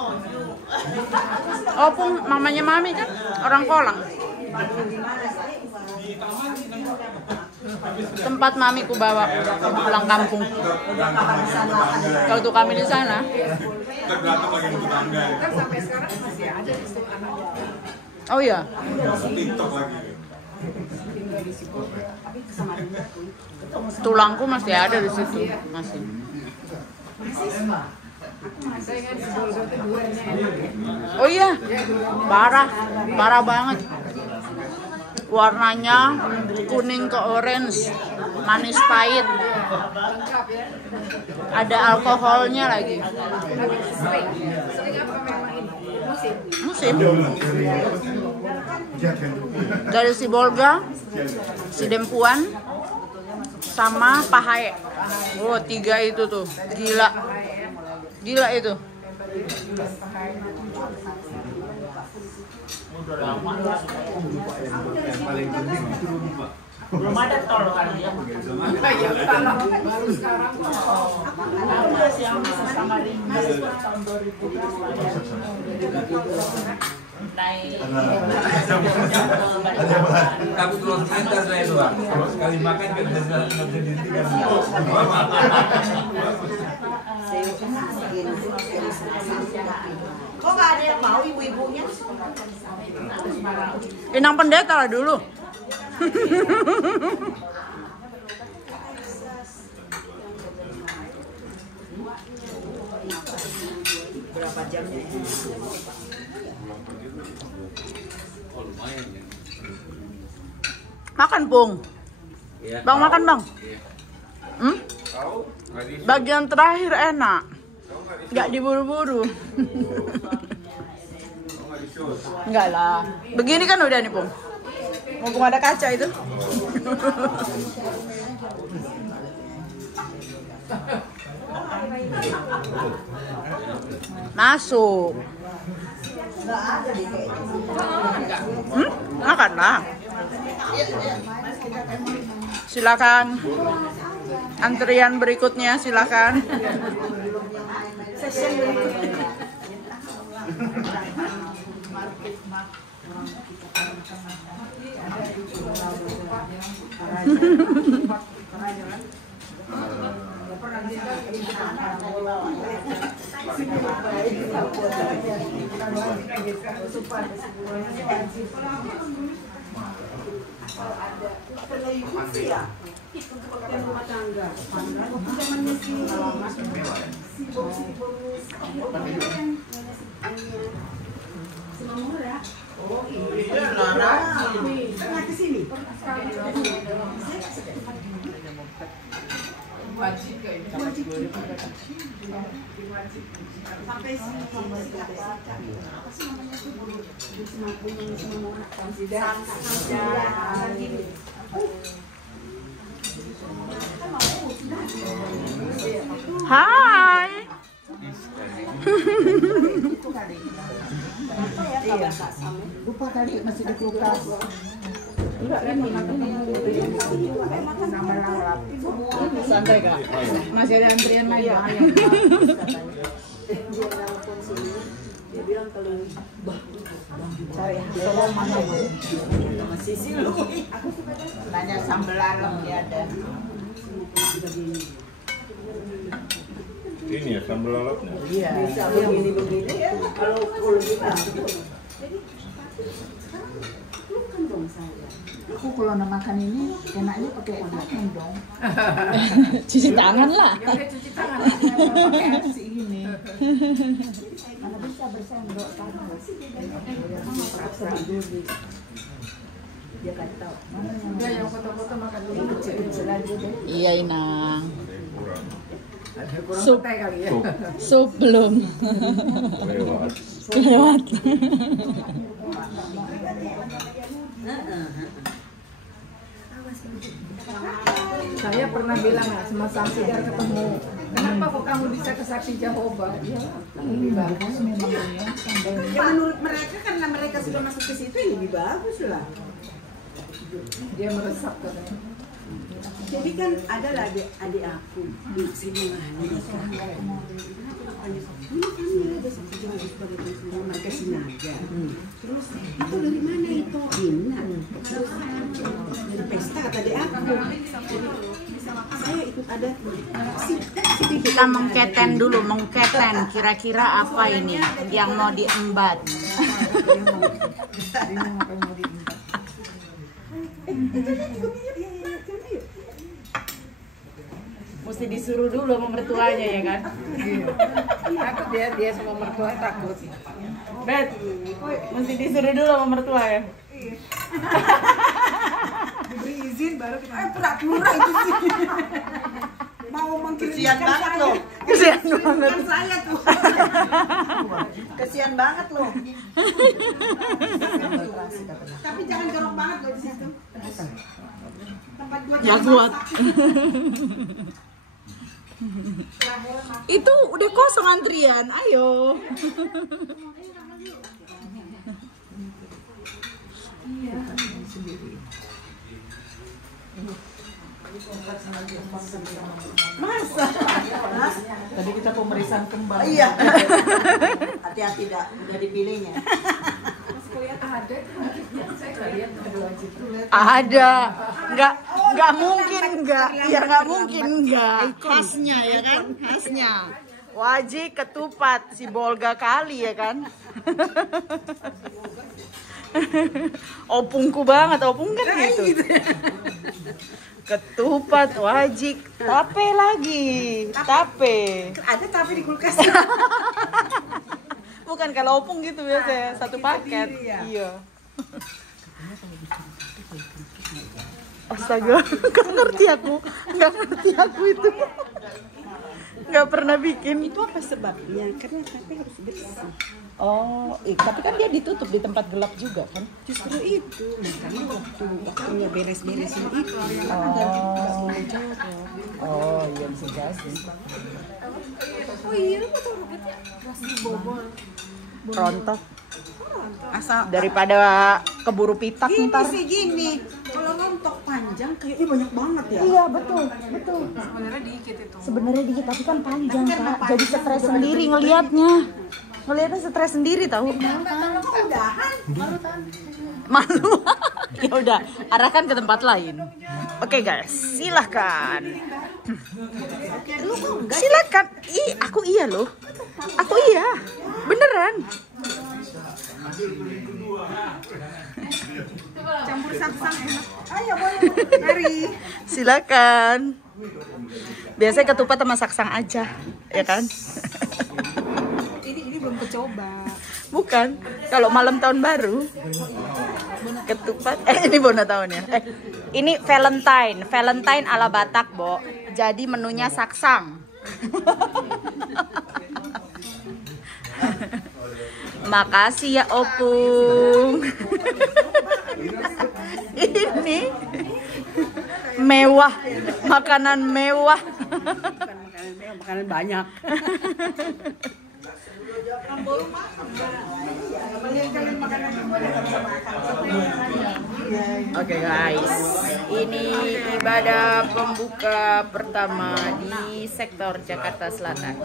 Oh, pun mamanya Mami kan orang Kolang. Tempat Mami ku bawa pulang kampung. Kalau tuh kami di sana. Kan sampai sekarang masih ada di situ anak. Oh iya. Tulangku masih ada di situ, masih. Saya kan di Bolga tuh duanya enak. Oh iya, parah banget. Warnanya kuning ke orange, manis pahit. Lengkap ya. Ada alkoholnya lagi. Sering apa memang ini? Musim. Dari Sibolga, si Dempuan, sama Pahae. Oh, 3 itu tuh, gila itu. Belum ada tol kan ya. Baru sekarang Aku masih yang sama Ringgit tahun 2000. Naik. Takut terus meter saya itu Pak. Kalau sekali makan kan bisa dihentikan. Kok nggak ada yang mau ibu-ibunya? Inang pendeta lah dulu. Berapa jamnya? Makan, Pung. Bang, makan, Bang. Bagian terakhir enak. Nggak diburu-buru. Enggak lah. Begini kan udah nih, Pung. Mumpung ada kaca itu. Masuk. Makanlah. Silakan. Antrian berikutnya silakan. Sesi berikutnya. Televisi ya, untuk rumah tangga. Zamannya si Oh iya, Lara. Pernah ke sini? Wajib kayak Sampai sini. Apa sih namanya tuh? Hai. Iya. Lupa tadi masih di kulkas. santai Kak. Masih ada antrian lagi. Dia bilang kalau cari yang mana masih sih lu. Aku suka nanya sambal lalap ya ada. Ini ya sambal lalapnya. Iya. Bisa begini ya. Kalau kita. Jadi kan dong saya. Aku kalau makan ini enaknya pakai tangan dong. Cuci tangan lah. Ya udah cuci tangan. Pakai nasi ini. Mana bisa bersendok tangan. Dia kan tahu. Dia yang foto-foto makan dulu. Kecil-kecil aja deh. Iya Inang. Ada kurang Sup. petai kali ya. Sup belum. Lewat. Saya pernah bilang sama Samsidar ketemu, kenapa kok kamu bisa ke Sakti Jehovah? Ya, lebih bagus memang ya. Ya menurut mereka karena mereka sudah masuk ke situ ya lebih bagus lah. Dia meresap katanya. Jadi kan ada lah adik aku di sini nikah. Mereka Sinaga. Terus itu dari mana itu? Ina. Dari pesta kata adik aku. Saya ikut adat. Kita mengketen dulu, mengketen kira-kira apa ini yang mau diembat. Mesti disuruh dulu sama mertuanya ya kan? Takut dia sama mertua takut. Bet, mesti disuruh dulu sama mertua ya? Diberi izin baru kita. Pura-pura itu sih. Mau mengkisian banget loh. Kesian banget. Saya tuh. Kesian banget loh. Tapi jangan jorok banget loh di situ. Tempat gua Ya kuat. Itu udah kosong antrian, ayo. Masa? Tadi kita pemeriksaan kembang. Iya. Hati-hati dah, udah dipilihnya. Ada, nggak mungkin nggak, ya nggak mungkin nggak. Khasnya ya kan, khasnya. Wajib ketupat si Bolga kali ya kan. Opungku banget, opung kan gitu. Ketupat wajib, tape lagi, tape. Ada tape di kulkas. Bukan kalau opung gitu biasa, satu paket. Iya. Astaga, nggak ngerti aku itu. Nggak pernah bikin. Itu apa sebabnya? Karena tape harus bersih. Oh, tapi kan dia ditutup di tempat gelap juga kan? Justru itu, karena waktunya beres-beresin itu. Oh, iya bisa jadi. Oh iya, lu mau tahu rambutnya? Rasi bobol. Rontok. Asal daripada keburu pitak ntar. Gini sih gini, kalau rontok panjang kayaknya banyak banget ya. Iya betul. Sebenarnya dikit itu. Sebenarnya dikit tapi kan panjang Kak. Jadi stres sendiri ngelihatnya. Ngelihatnya stres sendiri tahu. Udahan. Malu. Ya udah, arahkan ke tempat lain. Oke guys, silahkan. Silakan. Aku iya loh. Aku iya. Beneran. Campur sap-sap enak. Ayo boleh. Mari. Silakan. Biasanya ketupat sama saksang aja, ya kan? Ini belum kecoba. Bukan, kalau malam tahun baru ketupat. Ini bona tahun ya. Ini Valentine ala Batak, Bo. Jadi menunya saksang. Makasih ya Opung. Ini mewah, makanan mewah. Makanan banyak. Oke guys, ini ibadah pembuka pertama di sektor Jakarta Selatan.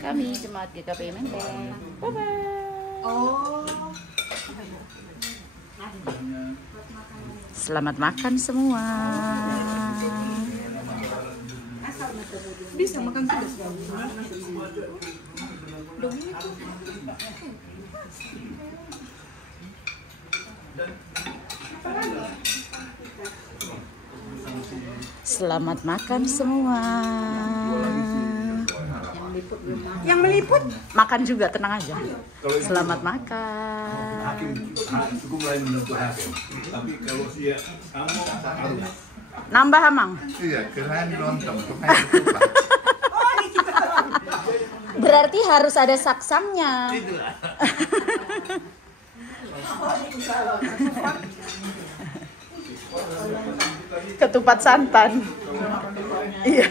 Kami Jemaat GKP Menteng. Bye-bye. Selamat makan semua. Bisa makan sudah sekali. Selamat makan semua. Yang meliput Makan juga, tenang aja. Selamat makan. Hakim hukum lain menentu hakim. Tapi kalau dia harus Nambah Amang. Iya, kirain lontong, bukan ketupat. Berarti harus ada saksangnya. Ketupat santan. Iya.